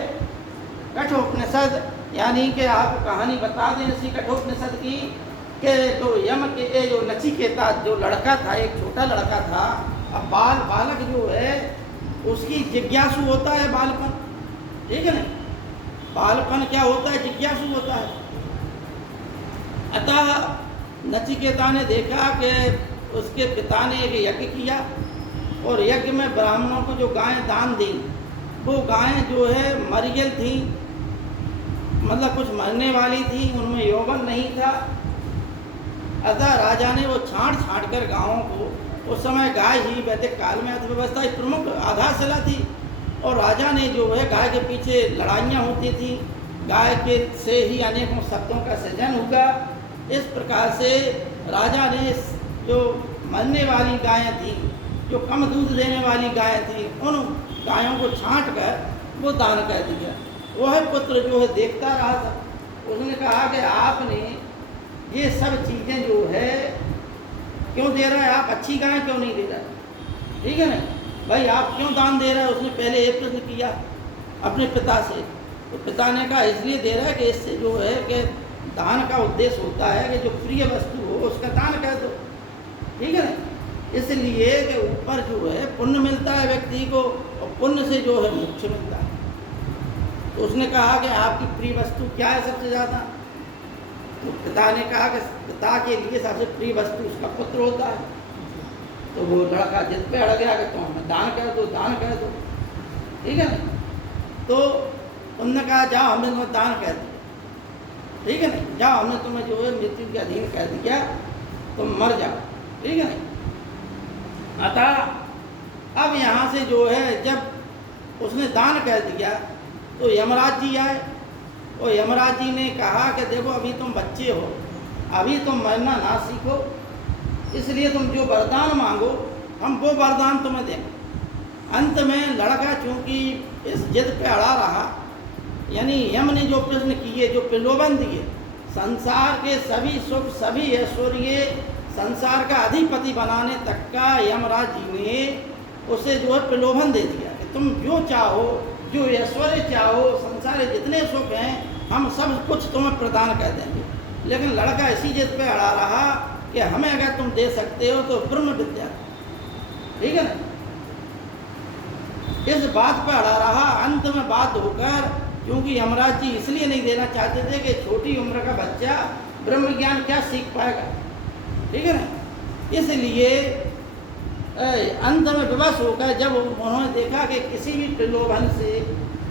कठ उपनिषद यानी कि आपको कहानी बता दें इसी कठोपनिषद की, कि जो यम के जो नचिकेता जो लड़का था, एक छोटा लड़का था, अब बालक जो है उसकी जिज्ञासु होता है बालपन, ठीक है ना। बालपन क्या होता है, जिज्ञासु होता है। अतः नचिकेता ने देखा कि उसके पिता ने एक यज्ञ किया, और यज्ञ में ब्राह्मणों को जो गायें दान दी, वो गायें जो है मरियल थी, मतलब कुछ मरने वाली थी, उनमें यौवन नहीं था। अतः राजा ने वो छांट कर गायों को, उस समय गाय ही वैदिक काल में अर्थव्यवस्था की प्रमुख आधारशिला थी, और राजा ने जो है गाय के पीछे लड़ाइयाँ होती थी, गाय के से ही अनेकों शब्दों का सृजन होगा। इस प्रकार से राजा ने जो मरने वाली गायें थी, जो कम दूध देने वाली गायें थी, उन गायों को छांट कर वो दान कर दिया। वह पुत्र जो है देखता रहा था, उसने कहा कि आपने ये सब चीज़ें जो है क्यों दे रहा है, आप अच्छी गाय क्यों नहीं दे रहा है, ठीक है ना भाई, आप क्यों दान दे रहा है। उसने पहले ये प्रश्न किया अपने पिता से, तो पिता ने कहा इसलिए दे रहा है कि इससे जो है कि दान का उद्देश्य होता है कि जो प्रिय वस्तु हो उसका दान कर दो, ठीक है ना। इसलिए कि ऊपर जो है पुण्य मिलता है व्यक्ति को, और पुण्य से जो है मोक्ष मिलता है। तो उसने कहा कि आपकी प्रिय वस्तु क्या है सबसे ज़्यादा? तो पिता ने कहा कि पिता के लिए सबसे प्रिय वस्तु उसका पुत्र होता है। तो वो लड़का जिद पे अड़ गया कि तुम हमें दान कर दो, दान कर दो, ठीक है ना। तो उन्होंने कहा जाओ हमने तुम्हें दान कर दिया, ठीक है ना, जाओ हमने तुम्हें जो है मृत्यु के अधीन कर दिया, तुम मर जाओ, ठीक है ना। अतः अब यहाँ से जो है जब उसने दान कर दिया तो यमराज जी आए, और यमराज जी ने कहा कि देखो अभी तुम बच्चे हो, अभी तुम मरना ना सीखो, इसलिए तुम जो वरदान मांगो हम वो वरदान तुम्हें देंगे। अंत में लड़का चूँकि इस जिद पे अड़ा रहा, यानी यम ने जो प्रश्न किए, जो प्रलोभन दिए, संसार के सभी सुख सभी ऐश्वर्य संसार का अधिपति बनाने तक का यमराज जी ने उसे जो है प्रलोभन दे दिया कि तुम जो चाहो, जो ऐश्वर्य चाहो, संसार के जितने सुख हैं हम सब कुछ तुम्हें प्रदान कर देंगे। लेकिन लड़का इसी जिद पे अड़ा रहा कि हमें अगर तुम दे सकते हो तो ब्रह्म विद्या, ठीक है ना। इस बात पर अड़ा रहा, अंत में बात होकर, क्योंकि यमराज जी इसलिए नहीं देना चाहते थे कि छोटी उम्र का बच्चा ब्रह्म ज्ञान क्या सीख पाएगा, ठीक है ना। इसलिए अंत में विवश होकर जब उन्होंने देखा कि किसी भी प्रलोभन से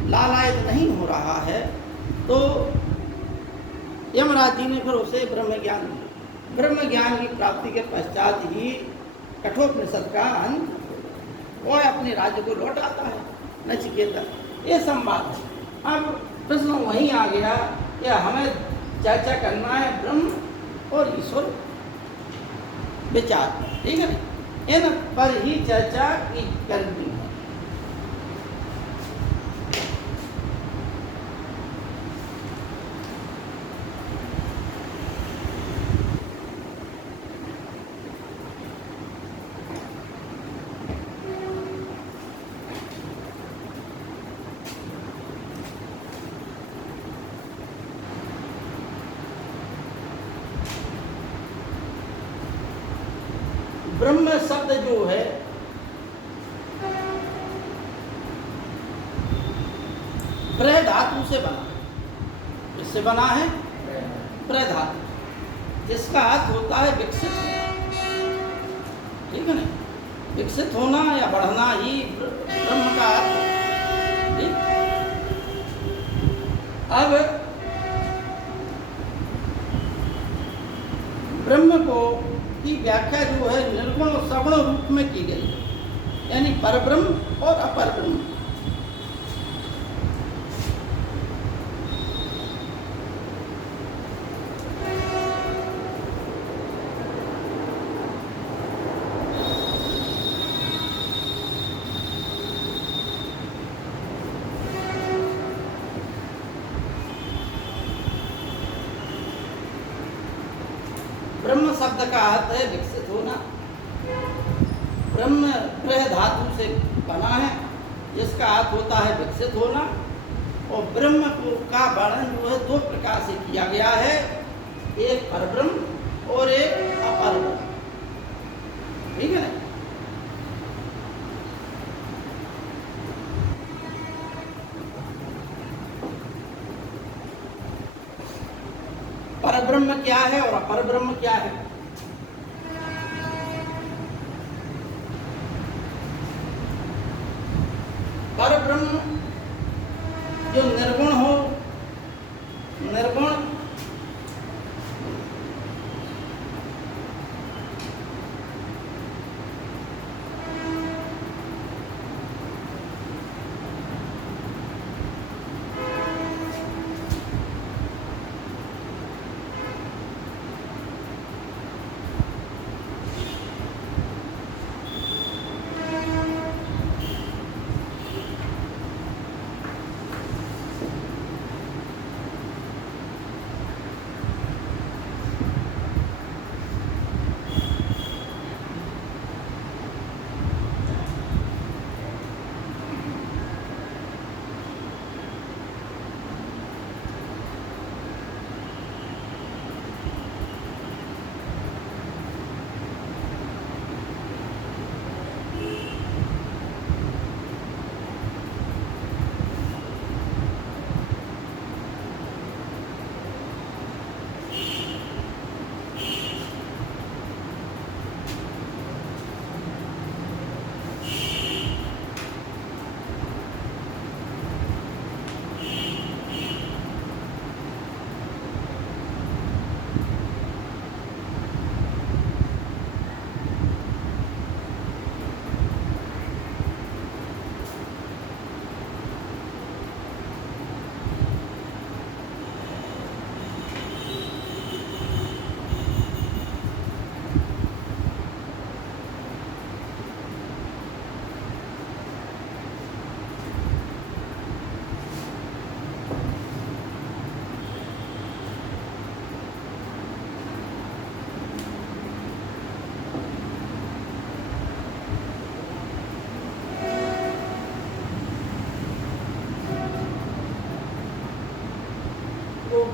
लालायित नहीं हो रहा है, तो यमराज जी ने फिर उसे ब्रह्म ज्ञान दिया। ब्रह्म ज्ञान की प्राप्ति के पश्चात ही कठोपनिषद का अंत, वह अपने राज्य को लौट आता है नचिकेता। ये संवाद है। अब प्रश्न वहीं आ गया कि हमें चर्चा करना है ब्रह्म और ईश्वर विचार, ठीक है ना, इन पर ही चर्चा की करनी है। ब्रह्म शब्द जो है प्र धातु से बना है। इससे बना है प्र धातु, जिसका अर्थ होता है विकसित होना, ठीक है ना। विकसित होना या बढ़ना ही ब्रह्म का अर्थ है, ठीक। अब ब्रह्म को की व्याख्या जो है निर्गुण और सगुण रूप में की गई है, यानी परब्रह्म और अपर ब्रह्म। ब्रह्म शब्द का अर्थ है विकसित होना। ब्रह्म ब्रह धातु से बना है, जिसका अर्थ होता है विकसित होना। और ब्रह्म का वर्णन जो है दो प्रकार से किया गया है, एक परब्रह्म और एक अपर ब्रह्म, ठीक है ना। परब्रह्म क्या है और अपर ब्रह्म क्या है? परब्रह्म जो निर्गुण हो, निर्गुण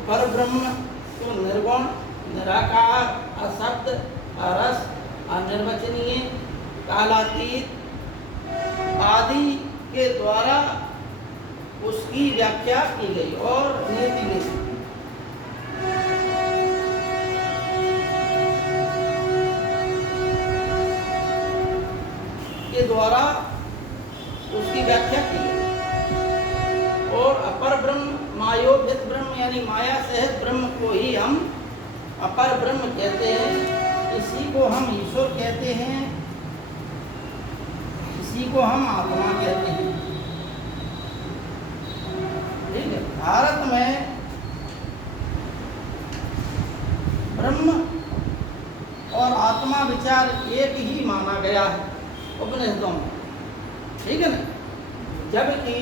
पर ब्रह्म तो निर्गुण, निराकार, अशब्द, अरस, अनिर्वचनीय, कालातीत आदि के द्वारा उसकी व्याख्या की गई और नीति निधि के द्वारा उसकी व्याख्या की गई। और अपर ब्रह्म, मायोभित ब्रह्म यानी माया सहित ब्रह्म को ही हम अपर ब्रह्म कहते हैं। इसी को हम ईश्वर कहते हैं, इसी को हम आत्मा कहते हैं। ठीक है। भारत में ब्रह्म और आत्मा विचार एक ही माना गया है उपनिषदों में, ठीक है ना। जबकि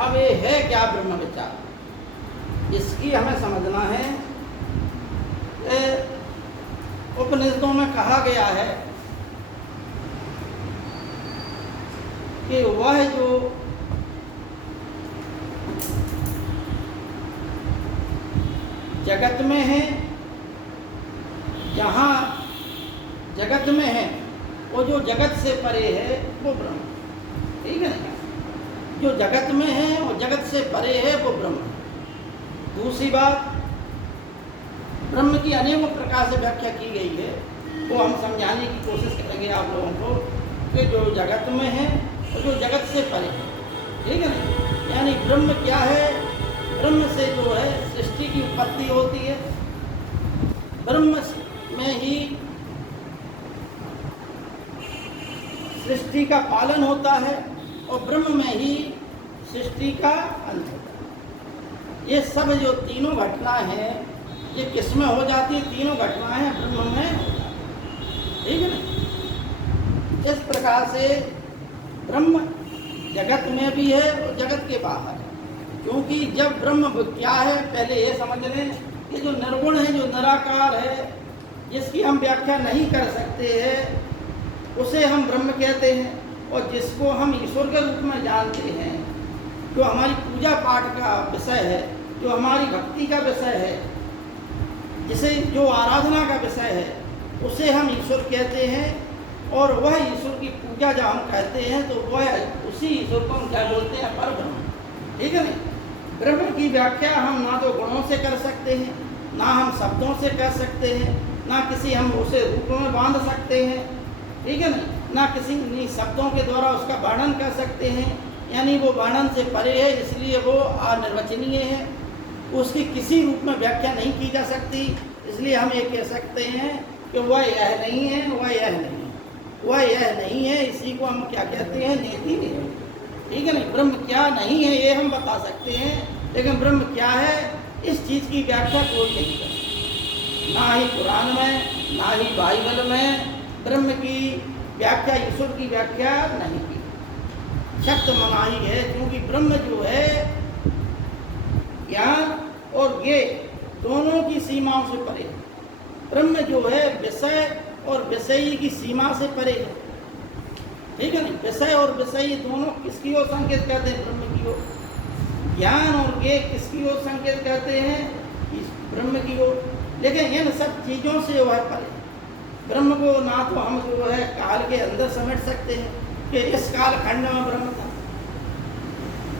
अब ये है क्या ब्रह्म विचार, इसकी हमें समझना है। उपनिषदों में कहा गया है कि वह जो जगत में है, जहाँ जगत में है वो जो जगत से परे है वो ब्रह्म, ठीक है ना। जो जगत में है वो जगत से परे है वो ब्रह्म। दूसरी बात, ब्रह्म की अनेकों प्रकार से व्याख्या की गई है, वो हम समझाने की कोशिश करेंगे आप लोगों को कि जो जगत में है और जो जगत से परे है, ठीक है ना। यानी ब्रह्म क्या है, ब्रह्म से जो है सृष्टि की उत्पत्ति होती है, ब्रह्म में ही सृष्टि का पालन होता है और ब्रह्म में ही सृष्टि का अंत होता है। ये सब जो तीनों घटनाएं हैं ये किस में हो जाती है, तीनों घटनाएं ब्रह्म में हो जाती है, ठीक है ना। इस प्रकार से ब्रह्म जगत में भी है और जगत के बाहर है। क्योंकि जब ब्रह्म क्या है, पहले ये समझ लें कि जो निर्गुण है, जो निराकार है, जिसकी हम व्याख्या नहीं कर सकते हैं, उसे हम ब्रह्म कहते हैं। और जिसको हम ईश्वर के रूप में जानते हैं, जो हमारी पूजा पाठ का विषय है, जो हमारी भक्ति का विषय है, जिसे जो आराधना का विषय है, उसे हम ईश्वर कहते हैं। और वह ईश्वर की पूजा जब हम कहते हैं तो वह उसी ईश्वर को हम क्या बोलते हैं, पर ब्रह्म, ठीक है नहीं। ब्रह्म की व्याख्या हम ना तो गुणों से कर सकते हैं, ना हम शब्दों से कर सकते हैं, ना किसी हम उसे रूपों में बांध सकते हैं, ठीक है ना किसी शब्दों के द्वारा उसका वर्णन कर सकते हैं। यानी वो वर्णन से परे है, इसलिए वो अनिर्वचनीय है, उसकी किसी रूप में व्याख्या नहीं की जा सकती। इसलिए हम ये कह सकते हैं कि वह यह नहीं है, वह यह नहीं है, वह यह नहीं है। इसी को हम क्या कहते हैं, नीति नहीं, ठीक है ना। ब्रह्म क्या नहीं है ये हम बता सकते हैं, लेकिन ब्रह्म क्या है इस चीज़ की व्याख्या कोई नहीं कर, ना ही कुरान में, ना ही बाइबल में ब्रह्म की व्याख्या, ईश्वर की व्याख्या नहीं की, सख्त मनाही है। क्योंकि ब्रह्म जो है ज्ञान और ये दोनों की सीमाओं से परे है। ब्रह्म जो है विषय और विषयी की सीमा से परे है, ठीक है ना। विषय और विषयी दोनों किसकी ओर संकेत करते हैं, ब्रह्म की ओर। ज्ञान और ये किसकी ओर संकेत करते हैं, इस ब्रह्म की ओर। लेकिन इन सब चीज़ों से वह परे, ब्रह्म को ना तो हम जो है काल के अंदर समेट सकते हैं कि इस काल खंड में ब्रह्म था।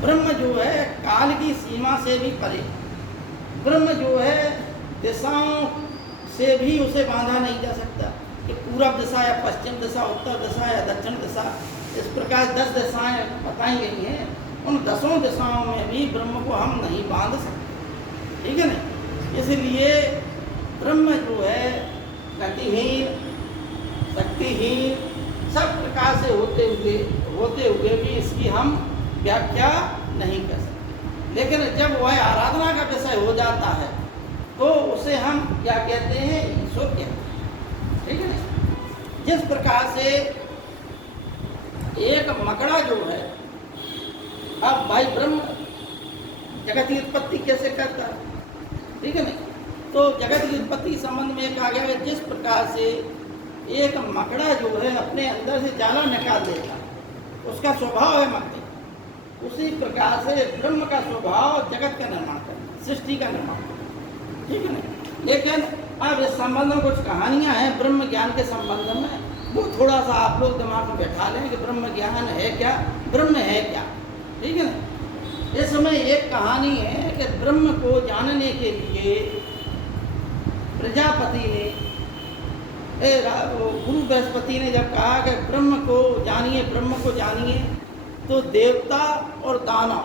ब्रह्म जो है काल की सीमा से भी परे, ब्रह्म जो है दिशाओं से भी उसे बांधा नहीं जा सकता कि पूरब दिशा या पश्चिम दिशा, उत्तर दिशा या दक्षिण दिशा, इस प्रकार 10 दिशाएं बताई गई हैं। उन 10 दिशाओं में भी ब्रह्म को हम नहीं बांध सकते, ठीक है ना। इसलिए ब्रह्म जो है गतिहीन, शक्तिहीन, सब प्रकार से होते हुए भी इसकी हम व्याख्या नहीं कर सकते। लेकिन जब वह आराधना का विषय हो जाता है तो उसे हम क्या कहते हैं, ईश्वर कहते हैं, ठीक है ना। जिस प्रकार से एक मकड़ा जो है, अब भाई ब्रह्म जगत की उत्पत्ति कैसे करता है, ठीक है ना। तो जगत की उत्पत्ति संबंध में कहा गया है जिस प्रकार से एक मकड़ा जो है अपने अंदर से जाला निकाल देता है, उसका स्वभाव है मकड़े, उसी प्रकार से ब्रह्म का स्वभाव जगत का निर्माण करना, सृष्टि का निर्माण करना, ठीक है ना। लेकिन अब इस संबंध में कुछ कहानियां हैं ब्रह्म ज्ञान के संबंध में, वो थोड़ा सा आप लोग दिमाग में बैठा लें कि ब्रह्म ज्ञान है क्या, ब्रह्म है क्या, ठीक है ना। इस समय एक कहानी है कि ब्रह्म को जानने के लिए प्रजापति ने गुरु बृहस्पति ने जब कहा कि ब्रह्म को जानिए, तो देवता और दानव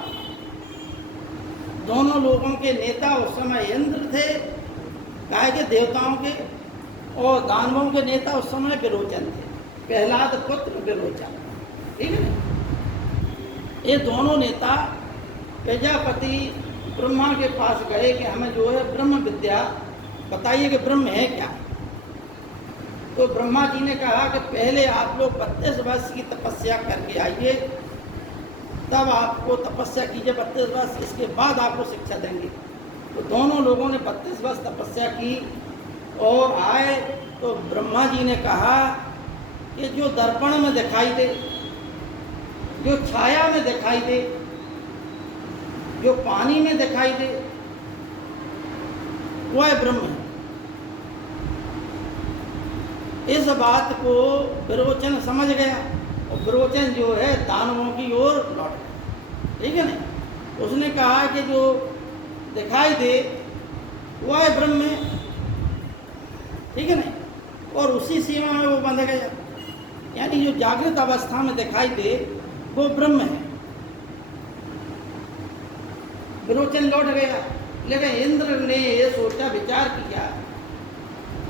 दोनों लोगों के नेता उस समय इंद्र थे, कहा कि देवताओं के, और दानवों के नेता उस समय विरोचन थे, प्रहलाद पुत्र विरोचन, ठीक है ना। ये दोनों नेता प्रजापति ब्रह्मा के पास गए कि हमें जो है ब्रह्म विद्या बताइए कि ब्रह्म है क्या। तो ब्रह्मा जी ने कहा कि पहले आप लोग 32 वर्ष की तपस्या करके आइए, तब आपको तपस्या कीजिए 32 वर्ष, इसके बाद आपको शिक्षा देंगे। तो दोनों लोगों ने 32 वर्ष तपस्या की और आए, तो ब्रह्मा जी ने कहा कि जो दर्पण में दिखाई दे, जो छाया में दिखाई दे, जो पानी में दिखाई दे, वह ब्रह्म है। इस बात को विरोचन समझ गया और विरोचन जो है दानवों की ओर लौट गया, ठीक है ना। उसने कहा कि जो दिखाई दे वह ब्रह्म है, ठीक है ना, और उसी सीमा में वो बंध गया, यानी जो जागृत अवस्था में दिखाई दे वो ब्रह्म है। विरोचन लौट गया, लेकिन इंद्र ने ये सोचा, विचार किया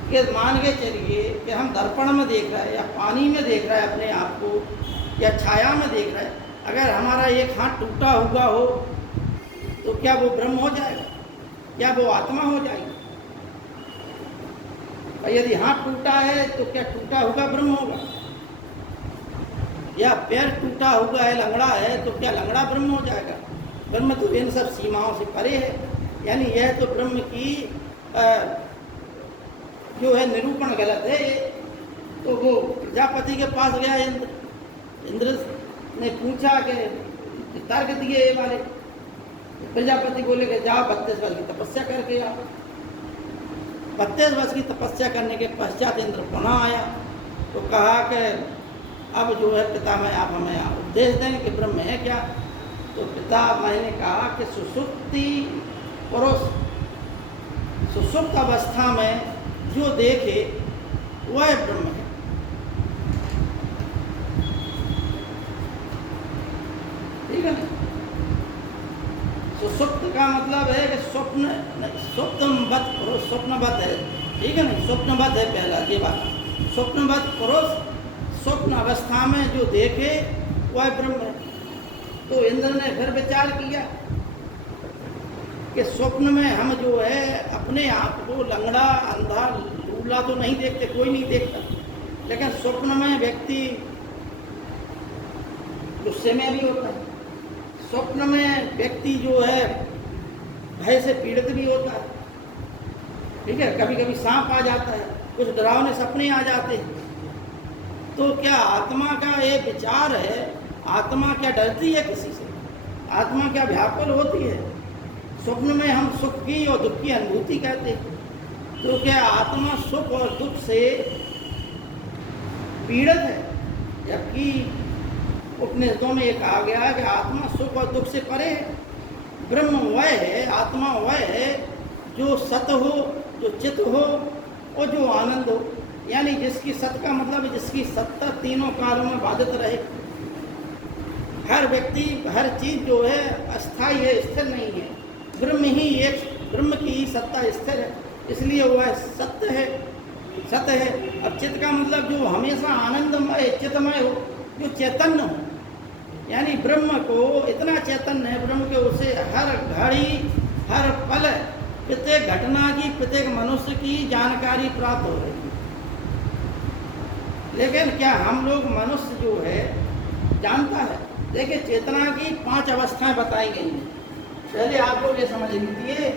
कि मान के चलिए कि हम दर्पण में देख रहे हैं या पानी में देख रहे हैं अपने आप को या छाया में देख रहे हैं, अगर हमारा एक हाथ टूटा हुआ हो तो क्या वो ब्रह्म हो जाएगा, क्या वो आत्मा हो जाएगी। और यदि हाथ टूटा है तो क्या टूटा हुआ ब्रह्म होगा, या पैर टूटा हुआ है, लंगड़ा है, तो क्या लंगड़ा ब्रह्म हो जाएगा। ब्रह्म तो इन सब सीमाओं से परे है, यानी यह तो ब्रह्म की जो है निरूपण गलत है। तो वो प्रजापति के पास गया इंद्र ने पूछा कि तर्क दिए ये वाले, प्रजापति बोले कि जाओ 32 वर्ष की तपस्या करके आओ। 32 वर्ष की तपस्या करने के पश्चात इंद्र पुनः आया तो कहा कि अब जो है पितामह आप हमें उपदेश दें कि ब्रह्म है क्या। तो पितामह ने कहा कि सुषुप्ति पुरुष सुषुप्त अवस्था में जो देखे वह ब्रह्म है। ठीक है ना। सुषुप्त का मतलब है कि स्वप्नवत पुरुष, स्वप्नवत है, ठीक है ना, स्वप्नवत है पहला ये बात। स्वप्नवत पुरुष स्वप्न अवस्था में जो देखे वह ब्रह्म है। तो इंद्र ने फिर विचार किया कि स्वप्न में हम जो है अपने आप को लंगड़ा, अंधा, लूला तो नहीं देखते, कोई नहीं देखता, लेकिन स्वप्न में व्यक्ति गुस्से में भी होता है, स्वप्न में व्यक्ति जो है भय से पीड़ित भी होता है, ठीक है, कभी कभी सांप आ जाता है, कुछ डरावने सपने आ जाते हैं। तो क्या आत्मा का ये विचार है, आत्मा क्या डरती है किसी से, आत्मा क्या व्याकुल होती है। स्वप्न में हम सुख की और दुख की अनुभूति कहते हैं, तो क्या आत्मा सुख और दुख से पीड़ित है। जबकि उपनिषदों में ये कहा गया है कि आत्मा सुख और दुख से परे है। ब्रह्म वह है, आत्मा वह है जो सत हो, जो चित हो और जो आनंद हो, यानी जिसकी सत का मतलब है जिसकी सत्ता तीनों कालों में बाधित रहे। हर व्यक्ति, हर चीज़ जो है अस्थायी है, स्थिर नहीं है। ब्रह्म ही एक, ब्रह्म की ही सत्ता स्थिर है, इसलिए वह सत्य है, सत्य है। अब चित्त का मतलब जो हमेशा आनंदमय, चित्तमय हो, जो चैतन्य हो, यानी ब्रह्म को इतना चैतन्य है ब्रह्म के, उसे हर घड़ी हर पल प्रत्येक घटना की, प्रत्येक मनुष्य की जानकारी प्राप्त हो रही है। लेकिन क्या हम लोग मनुष्य जो है जानता है। देखिए चेतना की 5 अवस्थाएं बताई गई हैं। पहले आप लोग ये समझ लीजिए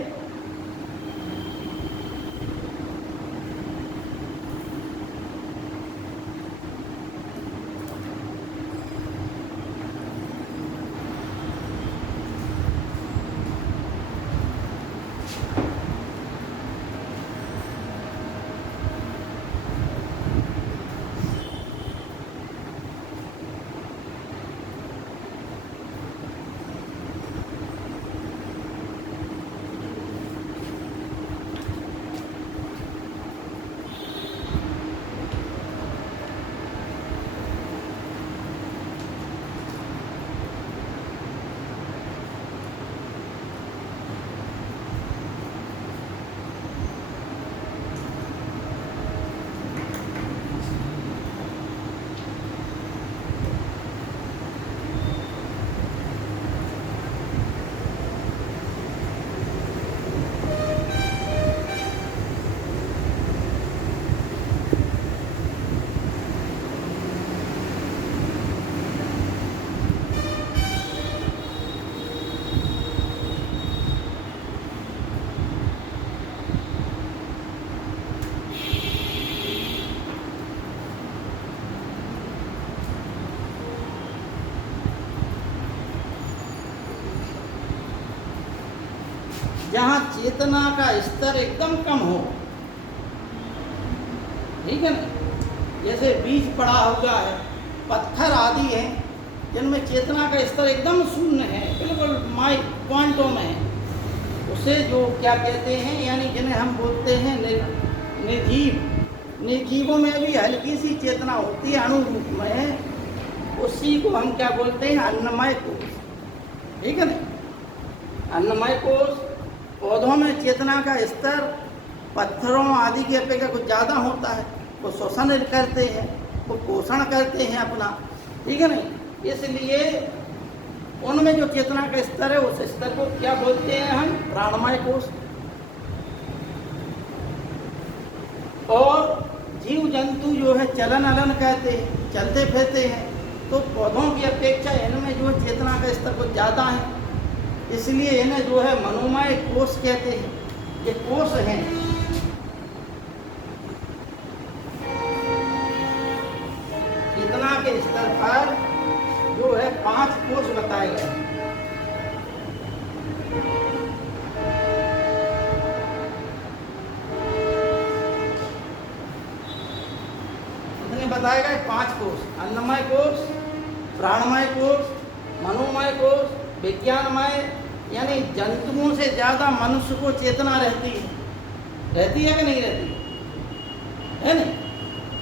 जहाँ चेतना का स्तर एकदम कम हो, ठीक है ना। जैसे बीज पड़ा हुआ है, पत्थर आदि हैं जिनमें चेतना का स्तर एकदम शून्य है, बिल्कुल माइक क्वांटों में है, उसे जो क्या कहते हैं, यानी जिन्हें हम बोलते हैं निर्जीव। निर्जीवों में भी हल्की सी चेतना होती है अणु रूप में, उसी को हम क्या बोलते हैं, अन्नमय कोश, ठीक है ना। अन्नमय कोश, पौधों में चेतना का स्तर पत्थरों आदि की अपेक्षा कुछ ज़्यादा होता है, वो श्वसन करते हैं, वो पोषण करते हैं अपना, ठीक है ना। इसलिए उनमें जो चेतना का स्तर है उस स्तर को क्या बोलते हैं हम, प्राणमय कोश। और जीव जंतु जो है चलन अलन कहते हैं, चलते फिरते हैं, तो पौधों की अपेक्षा इनमें जो है चेतना का स्तर कुछ ज़्यादा है, इसलिए इन्हें जो है मनोमय कोश कहते हैं। ये कोश हैं। चेतना के स्तर पर जो है 5 कोश बताए गए हैं। बताया गया 5 कोश, अन्नमय कोश, प्राणमय कोश, मनोमय कोश, विज्ञानमय, यानी जंतुओं से ज़्यादा मनुष्य को चेतना रहती है कि नहीं रहती है नहीं?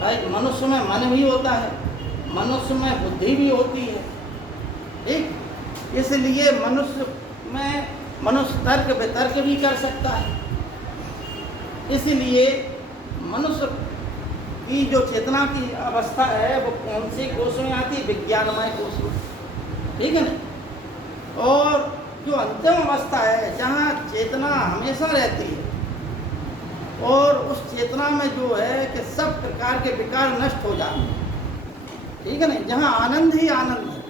भाई मनुष्य में मन भी होता है, मनुष्य में बुद्धि भी होती है, ठीक। इसलिए मनुष्य तर्क वितर्क भी कर सकता है। इसलिए मनुष्य की जो चेतना की अवस्था है वो कौन से कोश में आती है, विज्ञानमय कोश में, ठीक है ना। और जो अंतिम अवस्था है जहाँ चेतना हमेशा रहती है और उस चेतना में जो है कि सब प्रकार के विकार नष्ट हो जाते हैं, ठीक है ना, जहाँ आनंद ही आनंद है,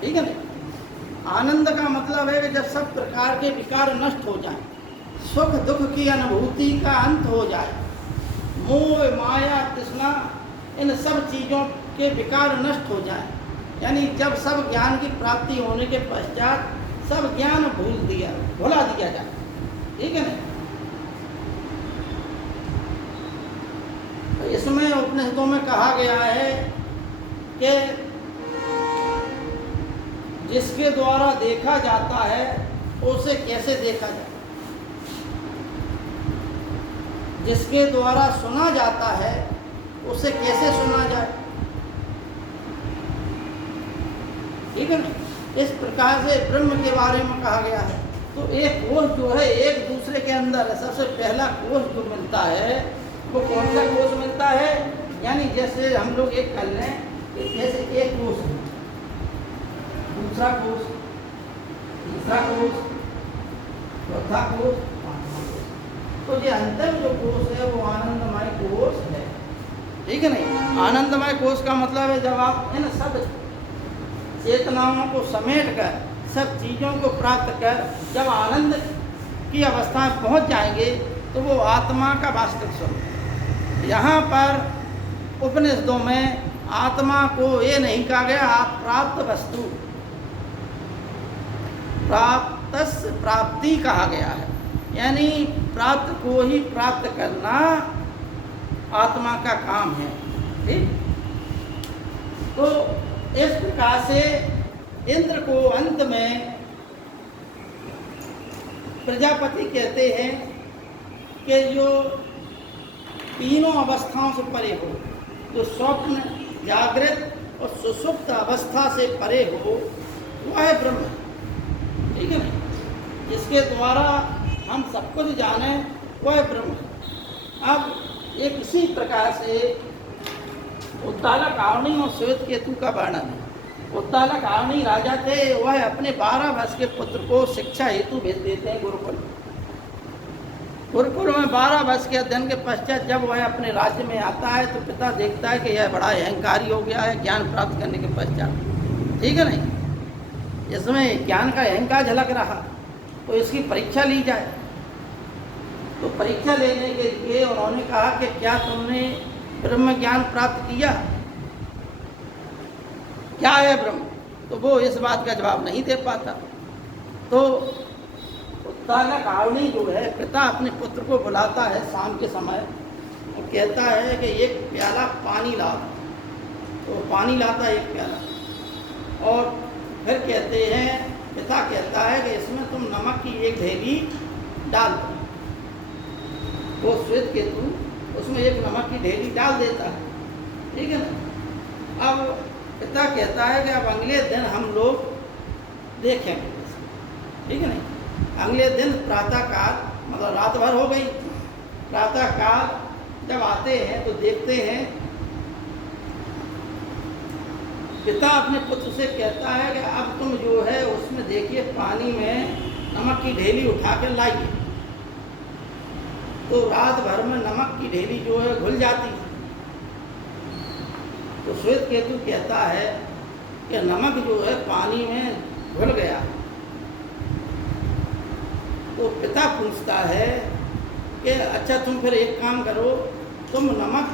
ठीक है ना। आनंद का मतलब है कि जब सब प्रकार के विकार नष्ट हो जाएं, सुख दुख की अनुभूति का अंत हो जाए, मोह माया तृष्णा इन सब चीज़ों के विकार नष्ट हो जाए, यानी जब सब ज्ञान की प्राप्ति होने के पश्चात सब ज्ञान भुला दिया जाए, ठीक है ना। तो इसमें उपनिषदों में कहा गया है कि जिसके द्वारा देखा जाता है उसे कैसे देखा जाए, जिसके द्वारा सुना जाता है उसे कैसे सुना जाए, ठीक है ना। इस प्रकार से ब्रह्म के बारे में कहा गया है। तो एक कोश जो है एक दूसरे के अंदर है। सबसे पहला कोश जो मिलता है वो कौन सा कोश मिलता है, यानी जैसे हम लोग एक कर लें, जैसे एक कोश, दूसरा कोश, तीसरा कोश, चौथा कोश, पांचवा कोश। तो ये अंतिम जो कोश है वो आनंदमय कोश है, ठीक है नहीं। आनंदमय कोश का मतलब है जब आप इन सब चेतनाओं को समेट कर सब चीज़ों को प्राप्त कर जब आनंद की अवस्था में पहुंच जाएंगे तो वो आत्मा का वास्तविक स्वरूप। यहाँ पर उपनिषदों में आत्मा को ये नहीं कहा गया आप प्राप्त वस्तु, प्राप्ति कहा गया है, यानी प्राप्त को ही प्राप्त करना आत्मा का काम है, ठीक। तो इस प्रकार से इंद्र को अंत में प्रजापति कहते हैं कि जो तीनों अवस्थाओं से परे हो, जो स्वप्न जागृत और सुषुप्त अवस्था से परे हो वह है ब्रह्म, ठीक है ना। जिसके द्वारा हम सब कुछ जाने वह ब्रह्म। अब एक इसी प्रकार से उद्दालक आवनी और श्वेत केतु का वर्णन है। उद्दालक आवनी राजा थे, वह अपने 12 वर्ष के पुत्र को शिक्षा हेतु भेज देते हैं गुरुकुल। गुरुकुल में 12 वर्ष के अध्ययन के पश्चात जब वह अपने राज्य में आता है तो पिता देखता है कि यह बड़ा अहंकारी हो गया है ज्ञान प्राप्त करने के पश्चात, ठीक है नहीं। इसमें ज्ञान का अहंकार झलक रहा तो इसकी परीक्षा ली जाए। तो परीक्षा लेने के लिए उन्होंने कहा कि क्या तुमने ब्रह्म ज्ञान प्राप्त किया, क्या है ब्रह्म? तो वो इस बात का जवाब नहीं दे पाता। तो उत्तालक आवनी जो है, पिता अपने पुत्र को बुलाता है शाम के समय और कहता है कि एक प्याला पानी लाओ। तो पानी लाता है एक प्याला और फिर कहते हैं, पिता कहता है कि इसमें तुम नमक की एक ढेली डाल दो। वो श्वेत केतु उसमें एक नमक की ढेली डाल देता है, ठीक है ना। अब पिता कहता है कि अब अगले दिन हम लोग देखेंगे, ठीक है ना। अगले दिन प्रातःकाल, मतलब रात भर हो गई, प्रातःकाल जब आते हैं तो देखते हैं, पिता अपने पुत्र से कहता है कि अब तुम जो है उसमें देखिए पानी में नमक की ढेली उठा कर लाइए। तो रात भर में नमक की ढेली जो है घुल जाती है। तो श्वेत केतु कहता है कि नमक जो है पानी में घुल गया। तो पिता पूछता है कि अच्छा तुम फिर एक काम करो, तुम नमक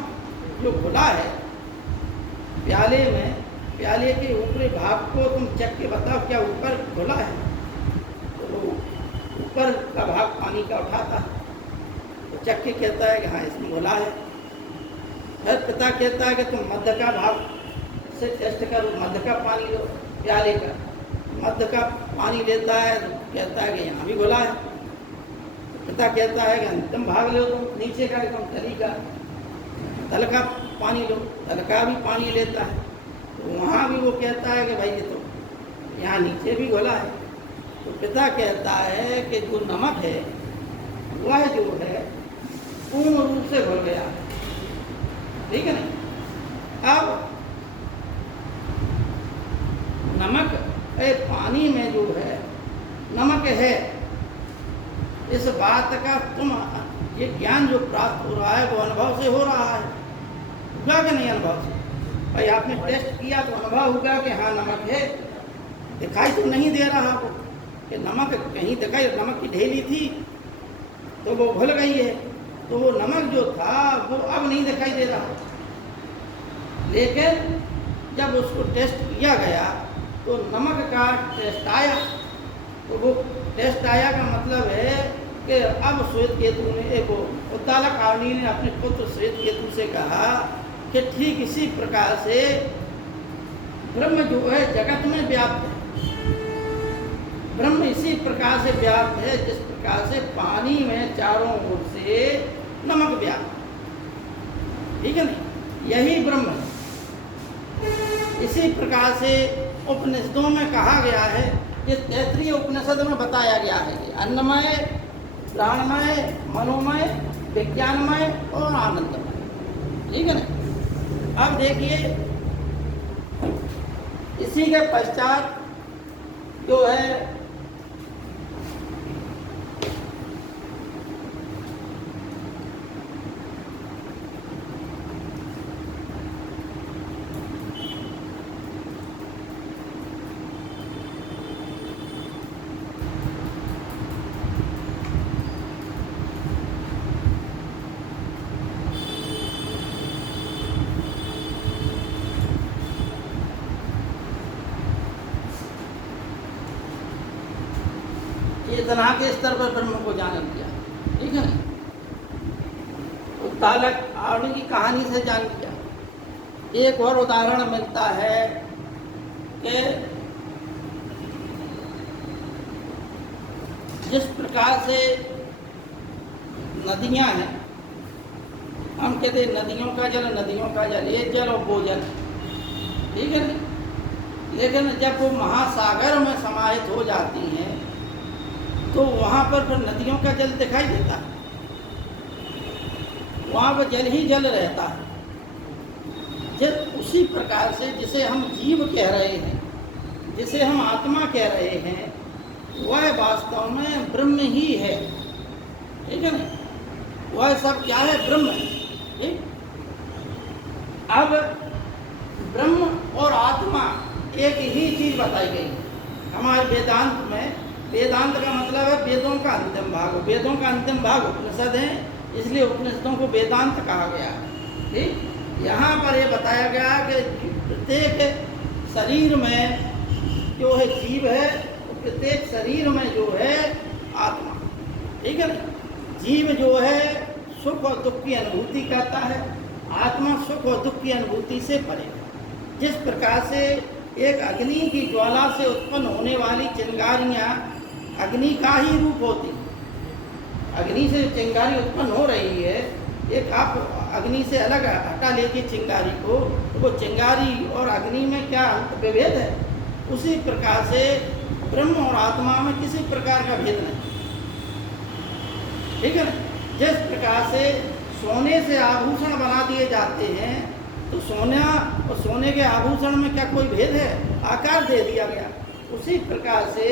जो घुला है प्याले में, प्याले के ऊपरी भाग को तुम चख के बताओ क्या ऊपर घुला है। तो ऊपर का भाग पानी का उठाता है, तो चख के कहता है कि हाँ इसमें घुला है। फिर पिता कहता है कि तुम मध्य का भाग से टेस्ट करो, मध्य का पानी लो, प्याले का मध्य का पानी लेता है तो कहता है कि यहाँ भी घुला है। तो पिता कहता है कि अंतिम भाग लो तुम, नीचे का एकदम तली का, तल का पानी लो, तल का भी पानी लेता है तो वहाँ भी वो कहता है कि भाई ये तो यहाँ नीचे भी घुला है। तो पिता कहता है कि जो नमक है वह जो है पूर्ण रूप से घुल गया, ठीक है ना। अब नमक पानी में जो है नमक है, इस बात का तुम ये ज्ञान जो प्राप्त हो रहा है वो अनुभव से हो रहा है, होगा कि नहीं अनुभव से। भाई आपने टेस्ट किया तो अनुभव होगा कि हाँ नमक है, दिखाई तो नहीं दे रहा वो कि नमक कहीं दिखाई, नमक की ढेली थी तो वो घुल गई है, तो वो नमक जो था वो अब नहीं दिखाई दे रहा। लेकिन जब उसको टेस्ट किया गया तो नमक का टेस्ट आया। तो वो टेस्ट आया का मतलब है कि अब श्वेत केतु ने, एक उत्तालक आवनी ने अपने पुत्र श्वेत केतु से कहा कि ठीक इसी प्रकार से ब्रह्म जो है जगत में व्याप्त है। ब्रह्म इसी प्रकार से व्याप्त है जिस प्रकार से पानी में चारों ओर से नमक व्याप्त, ठीक है ना। यही ब्रह्म है। इसी प्रकार से उपनिषदों में कहा गया है, ये तैत्तिरीय उपनिषद में बताया गया है कि अन्नमय, प्राणमय, मनोमय, विज्ञानमय और आनंदमय, ठीक है ना। अब देखिए इसी के पश्चात जो है इतना के स्तर पर ब्रह्म को जान लिया, ठीक है ना। उत्तालक आवनी की कहानी से जान लिया। एक और उदाहरण मिलता है कि जिस प्रकार से नदियां हैं, हम कहते हैं नदियों का जल, नदियों का जल, ये जल और वो जल, ठीक है ना। लेकिन जब वो महासागर में समाहित हो जाती हैं तो वहाँ पर फिर नदियों का जल दिखाई देता है, वहाँ पर जल ही जल रहता है। जब उसी प्रकार से जिसे हम जीव कह रहे हैं, जिसे हम आत्मा कह रहे हैं, वह वास्तव में ब्रह्म ही है, ठीक है ना। वह सब क्या है? ब्रह्म है, ठीक। अब ब्रह्म और आत्मा एक ही चीज बताई गई हमारे वेदांत में। वेदांत का मतलब है वेदों का अंतिम भाग। वेदों का अंतिम भाग उपनिषद है, इसलिए उपनिषदों को वेदांत कहा गया, ठीक। यहाँ पर ये बताया गया कि प्रत्येक शरीर में जो है जीव है, प्रत्येक शरीर में जो है आत्मा, ठीक है ना। जीव जो है सुख और दुख की अनुभूति करता है, आत्मा सुख और दुख की अनुभूति से परे है। जिस प्रकार से एक अग्नि की ज्वाला से उत्पन्न होने वाली चिंगारियाँ अग्नि का ही रूप होती हैं। अग्नि से चिंगारी उत्पन्न हो रही है, एक आप अग्नि से अलग हटा लीजिए चिंगारी को, तो वो चिंगारी और अग्नि में क्या विभेद है? उसी प्रकार से ब्रह्म और आत्मा में किसी प्रकार का भेद नहीं, ठीक है ना। जिस प्रकार से सोने से आभूषण बना दिए जाते हैं, तो सोना और सोने के आभूषण में क्या कोई भेद है? आकार दे दिया गया। उसी प्रकार से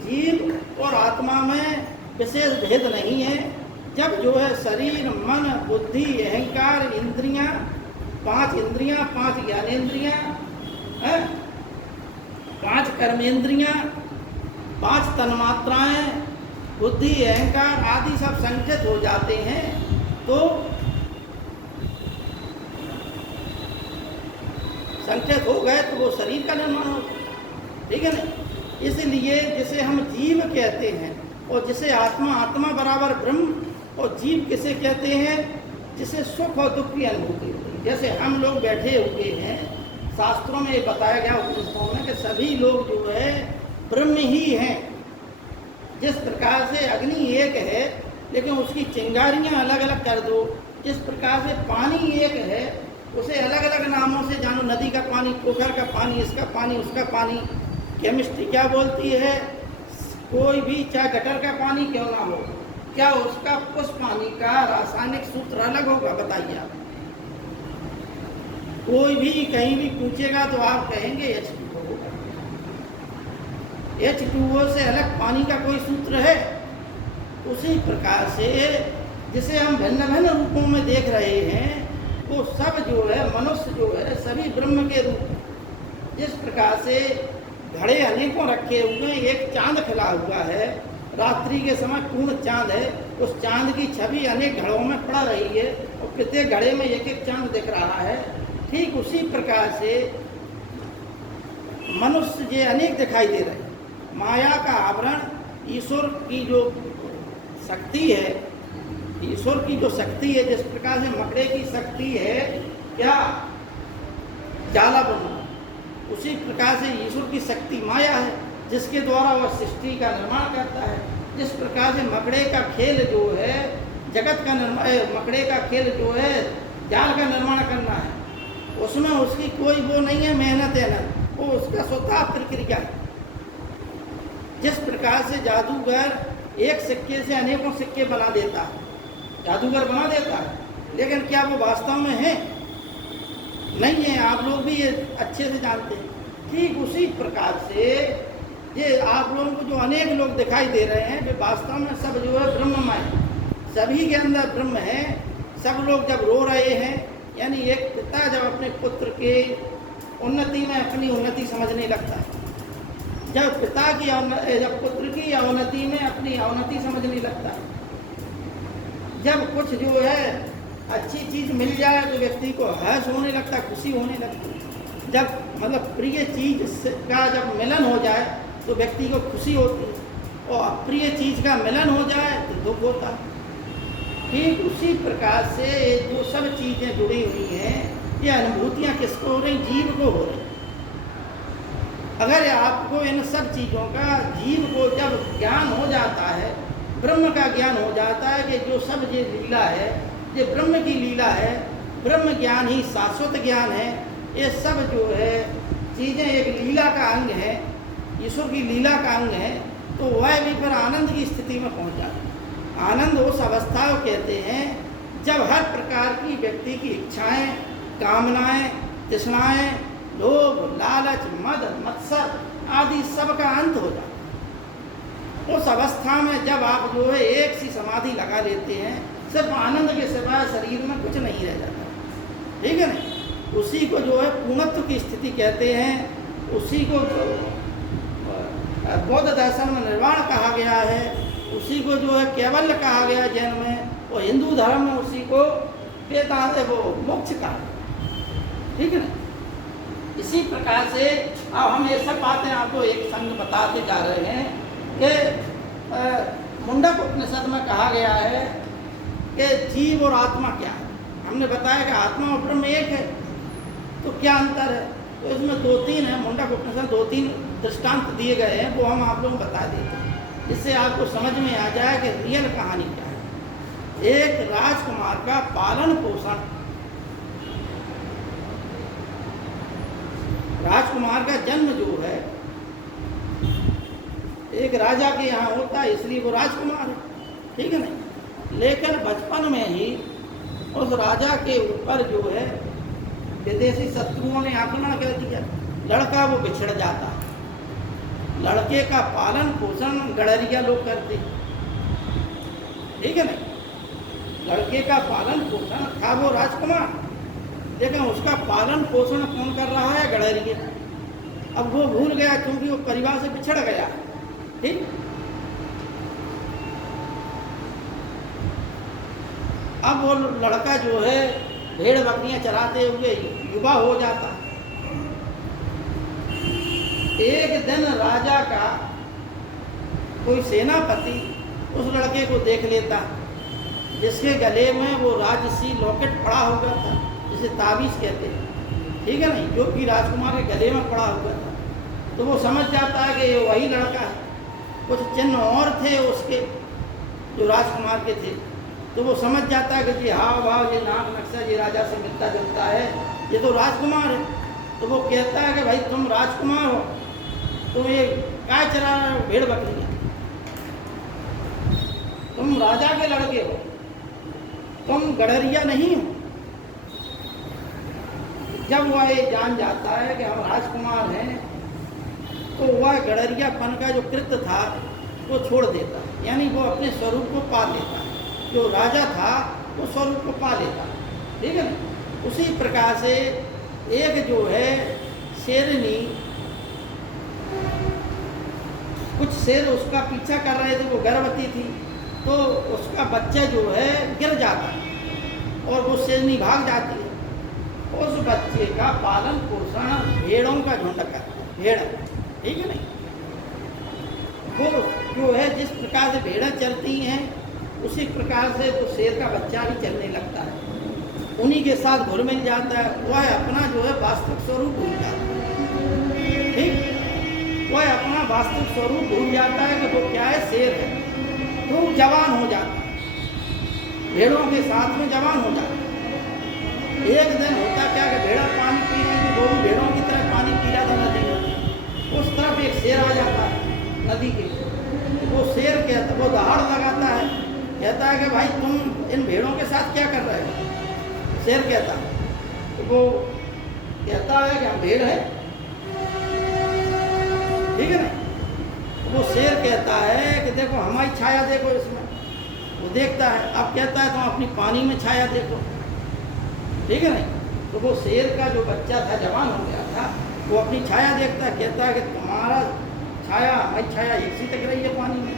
जीव और आत्मा में विशेष भेद नहीं है। जब जो है शरीर, मन, बुद्धि, अहंकार, इंद्रियां, 5 इंद्रियां, 5 ज्ञानेंद्रियां, 5 कर्मेंद्रियां, 5 तन्मात्राएं, बुद्धि, अहंकार आदि सब संचित हो जाते हैं, तो संचित हो गए तो वो शरीर का निर्माण होता है, ठीक है ना। इसलिए जिसे हम जीव कहते हैं और जिसे आत्मा बराबर ब्रह्म, और जीव किसे कहते हैं? जिसे सुख और दुख की अनुभूति होती है। जैसे हम लोग बैठे हुए हैं, शास्त्रों में ये बताया गया उपनिषदों में कि सभी लोग जो है ब्रह्म ही हैं। जिस प्रकार से अग्नि एक है लेकिन उसकी चिंगारियाँ अलग अलग कर दो, जिस प्रकार से पानी एक है उसे अलग अलग नामों से जानो, नदी का पानी, पोखर का पानी, इसका पानी, उसका पानी। केमिस्ट्री क्या बोलती है? कोई भी चाहे गटर का पानी क्यों ना हो, क्या उसका उस पानी का रासायनिक सूत्र अलग होगा? बताइए आप। कोई भी कहीं भी पूछेगा तो आप कहेंगे H2O। H2O से अलग पानी का कोई सूत्र है? उसी प्रकार से जिसे हम भिन्न भिन्न रूपों में देख रहे हैं, वो सब जो है मनुष्य जो है सभी ब्रह्म के रूप। जिस प्रकार से घड़े अनेकों रखे हुए, एक चांद खिला हुआ है, रात्रि के समय पूर्ण चांद है, उस चांद की छवि अनेक घड़ों में पड़ रही है और प्रत्येक घड़े में एक एक चांद दिख रहा है। ठीक उसी प्रकार से मनुष्य ये अनेक दिखाई दे रहे हैं। माया का आवरण ईश्वर की जो शक्ति है, ईश्वर की जो शक्ति है, जिस प्रकार से मकड़े की शक्ति है क्या? जाला बनना। उसी प्रकार से ईश्वर की शक्ति माया है, जिसके द्वारा वह सृष्टि का निर्माण करता है। जिस प्रकार से मकड़े का खेल जो है जगत का निर्माण, मकड़े का खेल जो है जाल का निर्माण करना है, उसमें उसकी कोई वो नहीं है मेहनत है ना, वो उसका स्वतः प्रक्रिया है। जिस प्रकार से जादूगर एक सिक्के से अनेकों सिक्के बना देता है, जादूगर बना देता है, लेकिन क्या वो वास्तव में है? नहीं है। आप लोग भी ये अच्छे से जानते हैं। ठीक उसी प्रकार से ये आप लोगों को जो अनेक लोग दिखाई दे रहे हैं, वे वास्तव में सब जो है ब्रह्ममय, सभी के अंदर ब्रह्म है। सब लोग जब रो रहे हैं, यानी एक पिता जब अपने पुत्र के उन्नति में अपनी उन्नति समझने लगता है, जब पिता की जब पुत्र की अवनति में अपनी अवनति समझने लगता है, जब कुछ जो है अच्छी चीज़ मिल जाए तो व्यक्ति को हर्ष होने लगता है, खुशी होने लगती है। जब मतलब प्रिय चीज़ का जब मिलन हो जाए तो व्यक्ति को खुशी होती है, और अप्रिय चीज़ का मिलन हो जाए तो दुख होता है। ठीक उसी प्रकार से जो सब चीज़ें जुड़ी हुई हैं, ये अनुभूतियाँ किसको हो रही? जीव को हो रही। अगर आपको इन सब चीज़ों का, जीव को जब ज्ञान हो जाता है, ब्रह्म का ज्ञान हो जाता है कि जो सब ये लीला है, ये ब्रह्म की लीला है, ब्रह्म ज्ञान ही शाश्वत ज्ञान है, ये सब जो है चीज़ें एक लीला का अंग है, ईश्वर की लीला का अंग है, तो वह भी फिर आनंद की स्थिति में पहुंच जाता है। आनंद उस अवस्था को कहते हैं जब हर प्रकार की व्यक्ति की इच्छाएं, कामनाएं, तृष्णाएं, लोभ, लालच, मद, मत्सर आदि सब का अंत हो जाता है। उस अवस्था में जब आप जो है एक सी समाधि लगा लेते हैं, सिर्फ आनंद के सिवाय शरीर में कुछ नहीं रह जाता, ठीक है ना। उसी को जो है पूर्णत्व की स्थिति कहते हैं। उसी को बौद्ध दर्शन में निर्वाण कहा गया है, उसी को जो है कैवल्य कहा गया जैन में, और हिंदू धर्म में उसी को वेदांत वो मोक्ष कहा, ठीक है ना। इसी प्रकार से अब हम ये सब बातें आपको एक संग बताते जा रहे हैं कि मुंडक उपनिषद में कहा गया है कि जीव और आत्मा क्या है। हमने बताया कि आत्मा और ब्रह्म एक है, तो क्या अंतर है? तो इसमें 2-3 है, मुंडक उपनिषद 2-3 दृष्टांत दिए गए हैं, वो हम आप लोगों को बता देते हैं, जिससे आपको समझ में आ जाए कि रियल कहानी क्या है। एक राजकुमार का पालन पोषण, राजकुमार का जन्म जो है एक राजा के यहाँ होता है, इसलिए वो राजकुमार है, ठीक है ना। लेकिन बचपन में ही उस राजा के ऊपर जो है विदेशी शत्रुओं ने आक्रमण कर दिया, लड़का वो बिछड़ जाता है। लड़के का पालन पोषण गड़रिया लोग करते, ठीक है ना। लड़के का पालन पोषण था वो राजकुमार, लेकिन उसका पालन पोषण कौन कर रहा है? गड़रिया। अब वो भूल गया क्योंकि वो परिवार से बिछड़ गया, ठीक। अब वो लड़का जो है भेड़ बकरियां चराते हुए युवा हो जाता। एक दिन राजा का कोई सेनापति उस लड़के को देख लेता, जिसके गले में वो राजसी लॉकेट पड़ा हुआ था, जिसे ताबीज़ कहते हैं, ठीक है ना, जो कि राजकुमार के गले में पड़ा हुआ था। तो वो समझ जाता है कि ये वही लड़का है। कुछ चिन्ह और थे उसके जो राजकुमार के थे, तो वो समझ जाता है कि जी हाँ वाह, ये नाक नक्शा ये राजा से मिलता जुलता है, ये तो राजकुमार है। तो वो कहता है कि भाई तुम राजकुमार हो, तुम ये काय चरा रहे हो? भेड़ बकरियाँ। तुम राजा के लड़के हो, तुम गड़रिया नहीं हो। जब वह ये जान जाता है कि हम राजकुमार हैं, तो वह गड़रियापन का जो कृत्य था वो छोड़ देता, यानी वो अपने स्वरूप को पा लेता। जो राजा था वो स्वरूप को पा लेता, ठीक है ना। उसी प्रकार से एक जो है शेरनी, कुछ शेर उसका पीछा कर रहे थे, वो गर्भवती थी, तो उसका बच्चा जो है गिर जाता और वो शेरनी भाग जाती है। उस बच्चे का पालन पोषण भेड़ों का झुंड करता है, भेड़, ठीक है ना। वो जो है जिस प्रकार से भेड़ें चलती हैं, उसी प्रकार से वो शेर का बच्चा भी चलने लगता है, उन्हीं के साथ घुल मिल जाता है। वह अपना जो है वास्तविक स्वरूप भूल जाता है, ठीक। वह अपना वास्तविक स्वरूप भूल जाता है कि वो क्या है, शेर है। तो जवान हो जाता है, भेड़ों के साथ में जवान हो जाता है। एक दिन होता क्या कि भेड़ा पानी पी रही थी, वो भी भेड़ों की तरह पानी पी रहा था नदी में। उस तरफ एक शेर आ जाता है नदी के, वो शेर कहता, वो दहाड़ लगाता है, कहता है कि भाई तुम इन भेड़ों के साथ क्या कर रहे हो? शेर कहता, तो वो कहता है कि हम भेड़ हैं, ठीक है ना। वो शेर कहता है कि देखो हमारी छाया देखो इसमें। वो देखता है, अब कहता है तुम अपनी पानी में छाया देखो, ठीक है ना। तो वो शेर का जो बच्चा था, जवान हो गया था, वो अपनी छाया देखता है, कहता है कि तुम्हारा छाया हमारी छाया एक सी तक रही है पानी में।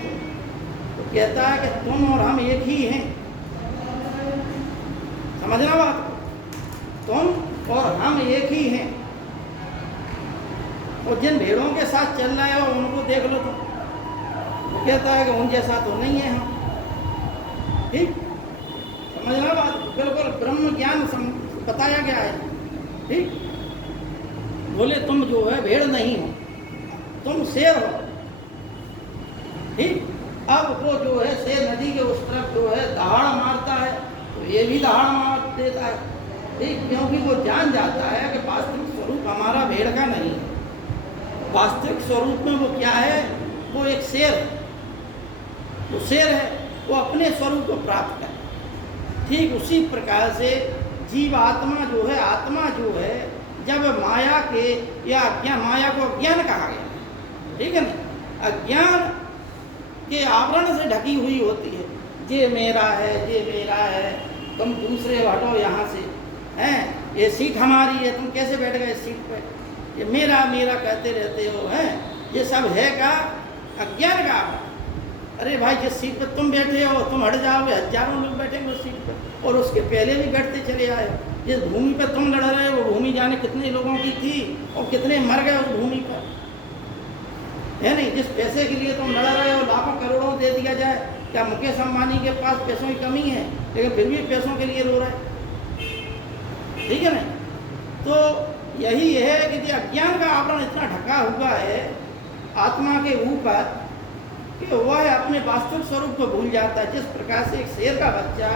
तो कहता है कि तुम और हम एक ही हैं, समझना बात, तुम और हम एक ही हैं। और जिन भेड़ों के साथ चल रहे हो उनको देख लो। तो वो कहता है कि उन जैसा तो नहीं है हम, ठीक, समझना बात, बिल्कुल ब्रह्म ज्ञान बताया गया है, ठीक। बोले तुम जो है भेड़ नहीं हो, तुम शेर हो, ठीक। अब वो जो है शेर नदी के उस तरफ जो है दहाड़ मारता है, तो ये भी दहाड़ मार देता है, ठीक, क्योंकि वो जान जाता है कि वास्तविक स्वरूप हमारा भेड़ का नहीं है। वास्तविक स्वरूप में वो क्या है, वो एक शेर है, वो शेर है, वो अपने स्वरूप को प्राप्त करे। ठीक उसी प्रकार से जीवात्मा जो है, आत्मा जो है, जब माया के या अज्ञान, माया को अज्ञान कहा गया, ठीक है ना, अज्ञान के आवरण से ढकी हुई होती है। ये मेरा है, ये मेरा है, तुम दूसरे हटो यहाँ से, हैं, ये सीट हमारी है, तुम कैसे बैठ गए इस सीट पे, ये मेरा मेरा कहते रहते हो, हैं, ये सब है का अज्ञान का आवरण। अरे भाई जिस सीट पर तुम बैठे हो तुम हट जाओगे, हजारों लोग बैठेंगे उस सीट पर और उसके पहले भी बैठते चले आए। जिस भूमि पर तुम लड़ रहे हो वो भूमि जाने कितने लोगों की थी और कितने मर गए उस भूमि पर, है नहीं। जिस पैसे के लिए तुम लड़ रहे हो लाखों करोड़ों दे दिया जाए, क्या मुकेश अंबानी के पास पैसों की कमी है? लेकिन फिर भी पैसों के लिए रो रहे, ठीक है ना। तो यही है कि अज्ञान का आवरण इतना ढका हुआ है आत्मा के ऊपर कि वह अपने वास्तविक स्वरूप को भूल जाता है। जिस प्रकार से एक शेर का बच्चा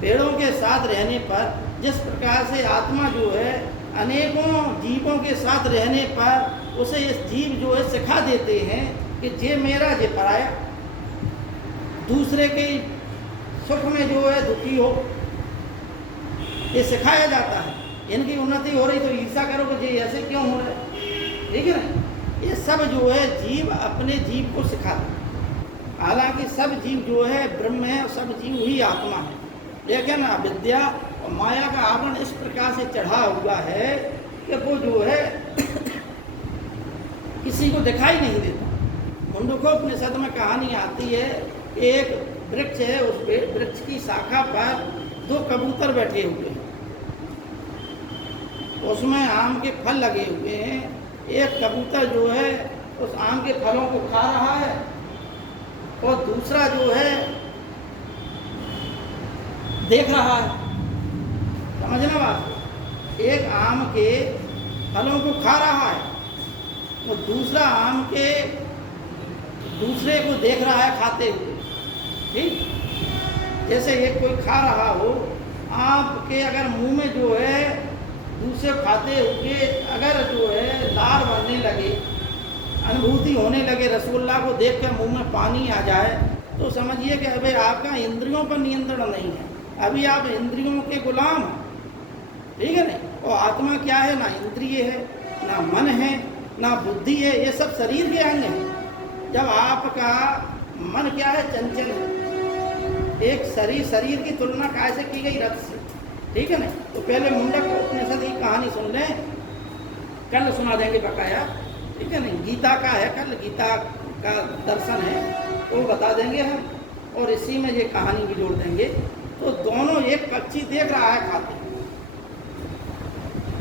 पेड़ों के साथ रहने पर, जिस प्रकार से आत्मा जो है अनेकों जीवों के साथ रहने पर उसे इस जीव जो है सिखा देते हैं कि जे मेरा जे पराया, दूसरे के सुख में जो है दुखी हो, ये सिखाया जाता है। इनकी उन्नति हो रही तो ईर्ष्या करो कि ये ऐसे क्यों हो रहे, ठीक है ना। ये सब जो है जीव अपने जीव को सिखाते। हालांकि सब जीव जो है ब्रह्म है और सब जीव ही आत्मा है, लेकिन अविद्या और माया का आवरण इस प्रकार से चढ़ा हुआ है कि वो जो है किसी को दिखाई नहीं देता। मुंडकोपनिषद में कहानी आती है, एक वृक्ष है, उस वृक्ष की शाखा पर दो कबूतर बैठे हुए हैं, उसमें आम के फल लगे हुए हैं। एक कबूतर जो है उस आम के फलों को खा रहा है और दूसरा जो है देख रहा है। समझना बात, एक आम के फलों को खा रहा है और दूसरा आम के दूसरे को देख रहा है खाते हुए, ठीक। जैसे एक कोई खा रहा हो, आपके अगर मुंह में जो है दूसरे खाते हुए अगर जो है लार बनने लगे, अनुभूति होने लगे, रसगुल्ला को देख कर मुँह में पानी आ जाए, तो समझिए कि अभी आपका इंद्रियों पर नियंत्रण नहीं है, अभी आप इंद्रियों के गुलाम हैं, ठीक है ना। और आत्मा क्या है? ना इंद्रिय है, ना मन है, ना बुद्धि है, ये सब शरीर के अंग हैं। जब आपका मन क्या है? चंचल है। एक शरीर की तुलना कैसे की गई? रथ से, ठीक है ना। तो पहले मुंडक उपनिषद की कहानी सुन लें, कल सुना देंगे बकाया, ठीक है ना। गीता का है, कल गीता का दर्शन है वो बता देंगे हम, और इसी में ये कहानी भी जोड़ देंगे। तो दोनों, एक पक्षी देख रहा है खाते,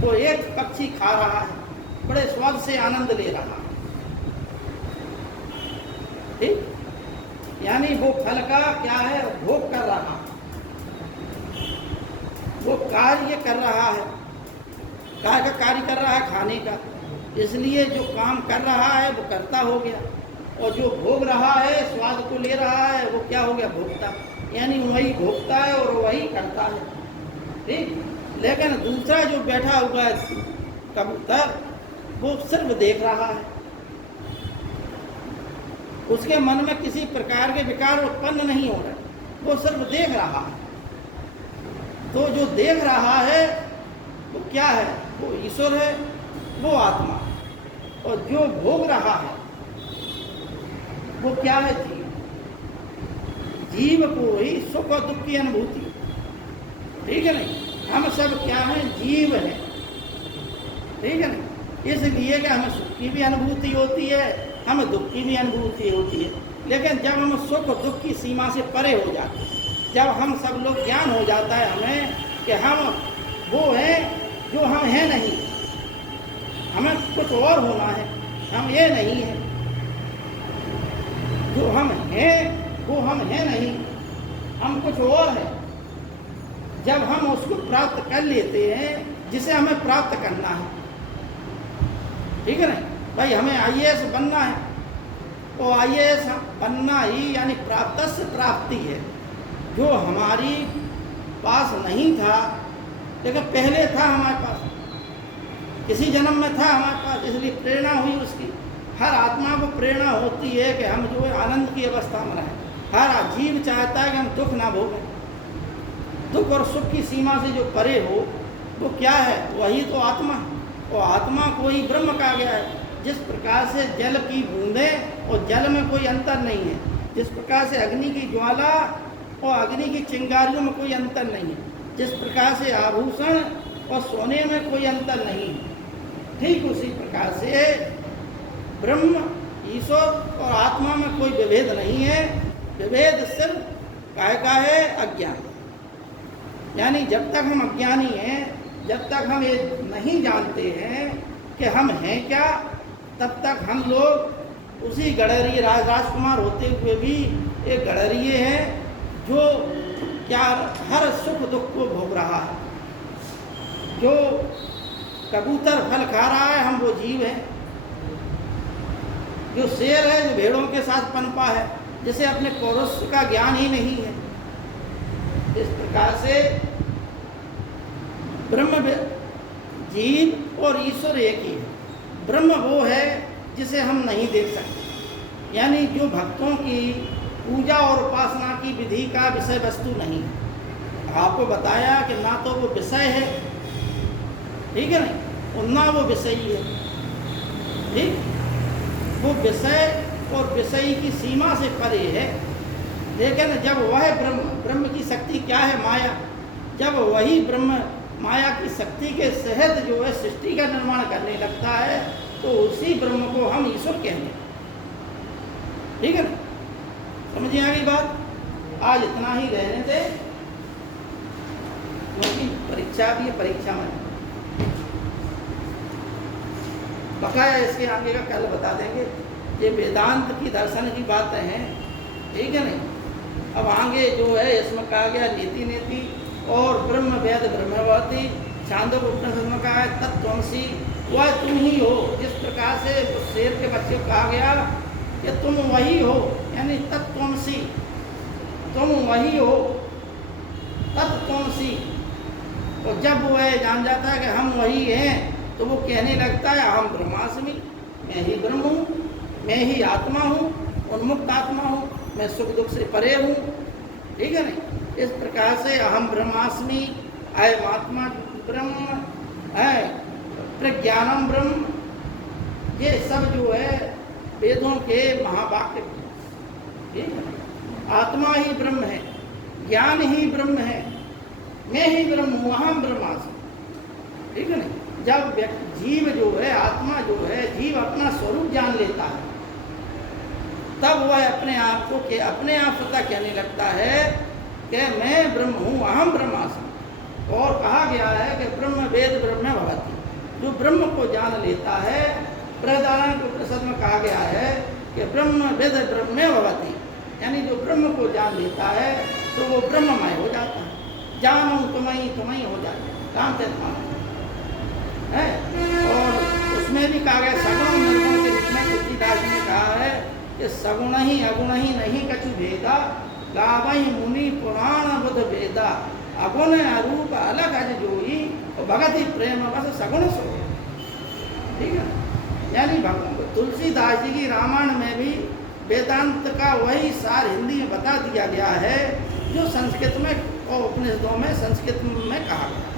तो एक पक्षी खा रहा है, बड़े स्वाद से आनंद ले रहा है, ठीक। यानी वो फल का क्या है? भोग कर रहा है, वो कार्य कर रहा है। काय का कार्य कर रहा है? खाने का। इसलिए जो काम कर रहा है वो कर्ता हो गया, और जो भोग रहा है, स्वाद को ले रहा है, वो क्या हो गया? भोक्ता। यानी वही भोगता है और वही करता है, ठीक। लेकिन दूसरा जो बैठा हुआ है कबूतर, वो सिर्फ देख रहा है, उसके मन में किसी प्रकार के विकार उत्पन्न नहीं हो रहे, वो सिर्फ देख रहा है। तो जो देख रहा है वो क्या है? वो ईश्वर है, वो आत्मा। और जो भोग रहा है वो क्या है? जीव। जीव को ही सुख और दुख की अनुभूति, ठीक है नहीं। हम सब क्या हैं? जीव हैं, ठीक है नहीं। इसलिए कि हमें सुख की भी अनुभूति होती है, हमें दुख की भी अनुभूति होती है। लेकिन जब हम सुख और दुख की सीमा से परे हो जाते हैं, जब हम सब लोग ज्ञान हो जाता है हमें कि हम वो हैं जो हम हैं नहीं, हमें कुछ और होना है, हम ये नहीं हैं। जो हम हैं वो हम हैं नहीं, हम कुछ और हैं। जब हम उसको प्राप्त कर लेते हैं जिसे हमें प्राप्त करना है, ठीक है ना। भाई हमें IAS बनना है, तो IAS बनना ही यानी प्राप्तस्य प्राप्ति है। जो हमारी पास नहीं था लेकिन पहले था हमारे पास, किसी जन्म में था हमारे पास, इसलिए प्रेरणा हुई उसकी। हर आत्मा को प्रेरणा होती है कि हम जो है आनंद की अवस्था में रहें। हर जीव चाहता है कि हम दुख ना भोगें। दुख और सुख की सीमा से जो परे हो वो क्या है? वही तो आत्मा है। और आत्मा को ही ब्रह्म कहा गया है। जिस प्रकार से जल की बूंदें और जल में कोई अंतर नहीं है, जिस प्रकार से अग्नि की ज्वाला और अग्नि की चिंगारियों में कोई अंतर नहीं है, जिस प्रकार से आभूषण और सोने में कोई अंतर नहीं है, ठीक उसी प्रकार से ब्रह्म, ईश्वर और आत्मा में कोई विभेद नहीं है। विभेद सिर्फ काहे का है? अज्ञान। यानी जब तक हम अज्ञानी हैं, जब तक हम ये नहीं जानते हैं कि हम हैं क्या, तब तक हम लोग उसी गडरिए राजकुमार होते हुए भी एक गडरिए हैं जो क्या हर सुख दुख को भोग रहा है। जो कबूतर फल खा रहा है, हम वो जीव हैं। जो शेर है जो भेड़ों के साथ पनपा है, जिसे अपने पौरुष का ज्ञान ही नहीं है। इस प्रकार से ब्रह्म जीव और ईश्वर एक ही है। ब्रह्म वो है जिसे हम नहीं देख सकते, यानी जो भक्तों की पूजा और उपासना की विधि का विषय वस्तु नहीं है। आपको बताया कि ना तो वो विषय है, ठीक है नहीं, और ना वो विषयी है। ठीक, वो विषय और विषयी की सीमा से परे है। लेकिन जब वह ब्रह्म की शक्ति क्या है? माया। जब वही ब्रह्म माया की शक्ति के सहित जो है सृष्टि का निर्माण करने लगता है, तो उसी ब्रह्म को हम ईश्वर कहेंगे। ठीक है ना? समझिए आगे बात। आज इतना ही रहने दे, क्योंकि परीक्षा भी है, परीक्षा में बकाया इसके आगे का कल बता देंगे। ये वेदांत की दर्शन की बातें हैं, ठीक है नहीं। अब आगे जो है इसमें कहा गया नीति नीति और ब्रह्म वेद ब्रह्मवती। छांदोग्य उपनिषद में कहा है तत्त्वमसि, वह तुम ही हो। जिस प्रकार से शेर के बच्चे को कहा गया कि तुम वही हो, यानी तत्त्वमसि, तुम वही हो, तत्त्वमसि। तो जब वह जान जाता है कि हम वही हैं, तो वो कहने लगता है अहम ब्रह्मास्मि, मैं ही ब्रह्म हूँ, मैं ही आत्मा हूँ, उन्मुक्त आत्मा हूँ, मैं सुख दुख से परे हूँ। ठीक है नहीं? इस प्रकार से अहम ब्रह्मास्मि, अयम आत्मा ब्रह्म है, प्रज्ञानम ब्रह्म, ये सब जो है वेदों के महावाक्य। ठीक है? आत्मा ही ब्रह्म है, ज्ञान ही ब्रह्म है, मैं ही ब्रह्म हूँ, अहम ब्रह्मास्मि। ठीक है नहीं? जब जीव जो है, आत्मा जो है, जीव अपना स्वरूप जान लेता है, तब वह अपने आप को अपने आप स्वतः कहने लगता है कि मैं ब्रह्म हूँ, अहम ब्रह्मास्मि। और कहा गया है कि ब्रह्म वेद ब्रह्म भवति, जो ब्रह्म को जान लेता है। बृहदारण्यक उपनिषद में कहा गया है कि ब्रह्म वेद ब्रह्म भवति, यानी जो ब्रह्म को जान लेता है तो वो ब्रह्ममय हो जाता है। जानू तुम्हें तुम्हें हो जाए, काम से है। और उसमें भी कहा गया सगुण निर्गुण के रूप में तुलसीदास जी ने कहा है कि सगुण ही अगुण ही नहीं कछु भेदा, गावहि मुनि पुराण बुध वेदा, अगुण अरूप अलग अज जोई, और भगति प्रेम बस सगुण सो। ठीक है? यानी तुलसीदास जी की रामायण में भी वेदांत का वही सार हिंदी में बता दिया गया है जो संस्कृत में और उपनिषदों में संस्कृत में कहा गया।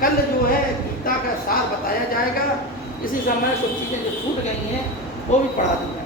कल जो है गीता का सार बताया जाएगा। इसी समय कुछ चीज़ें जो छूट गई हैं वो भी पढ़ा दी जाएगी।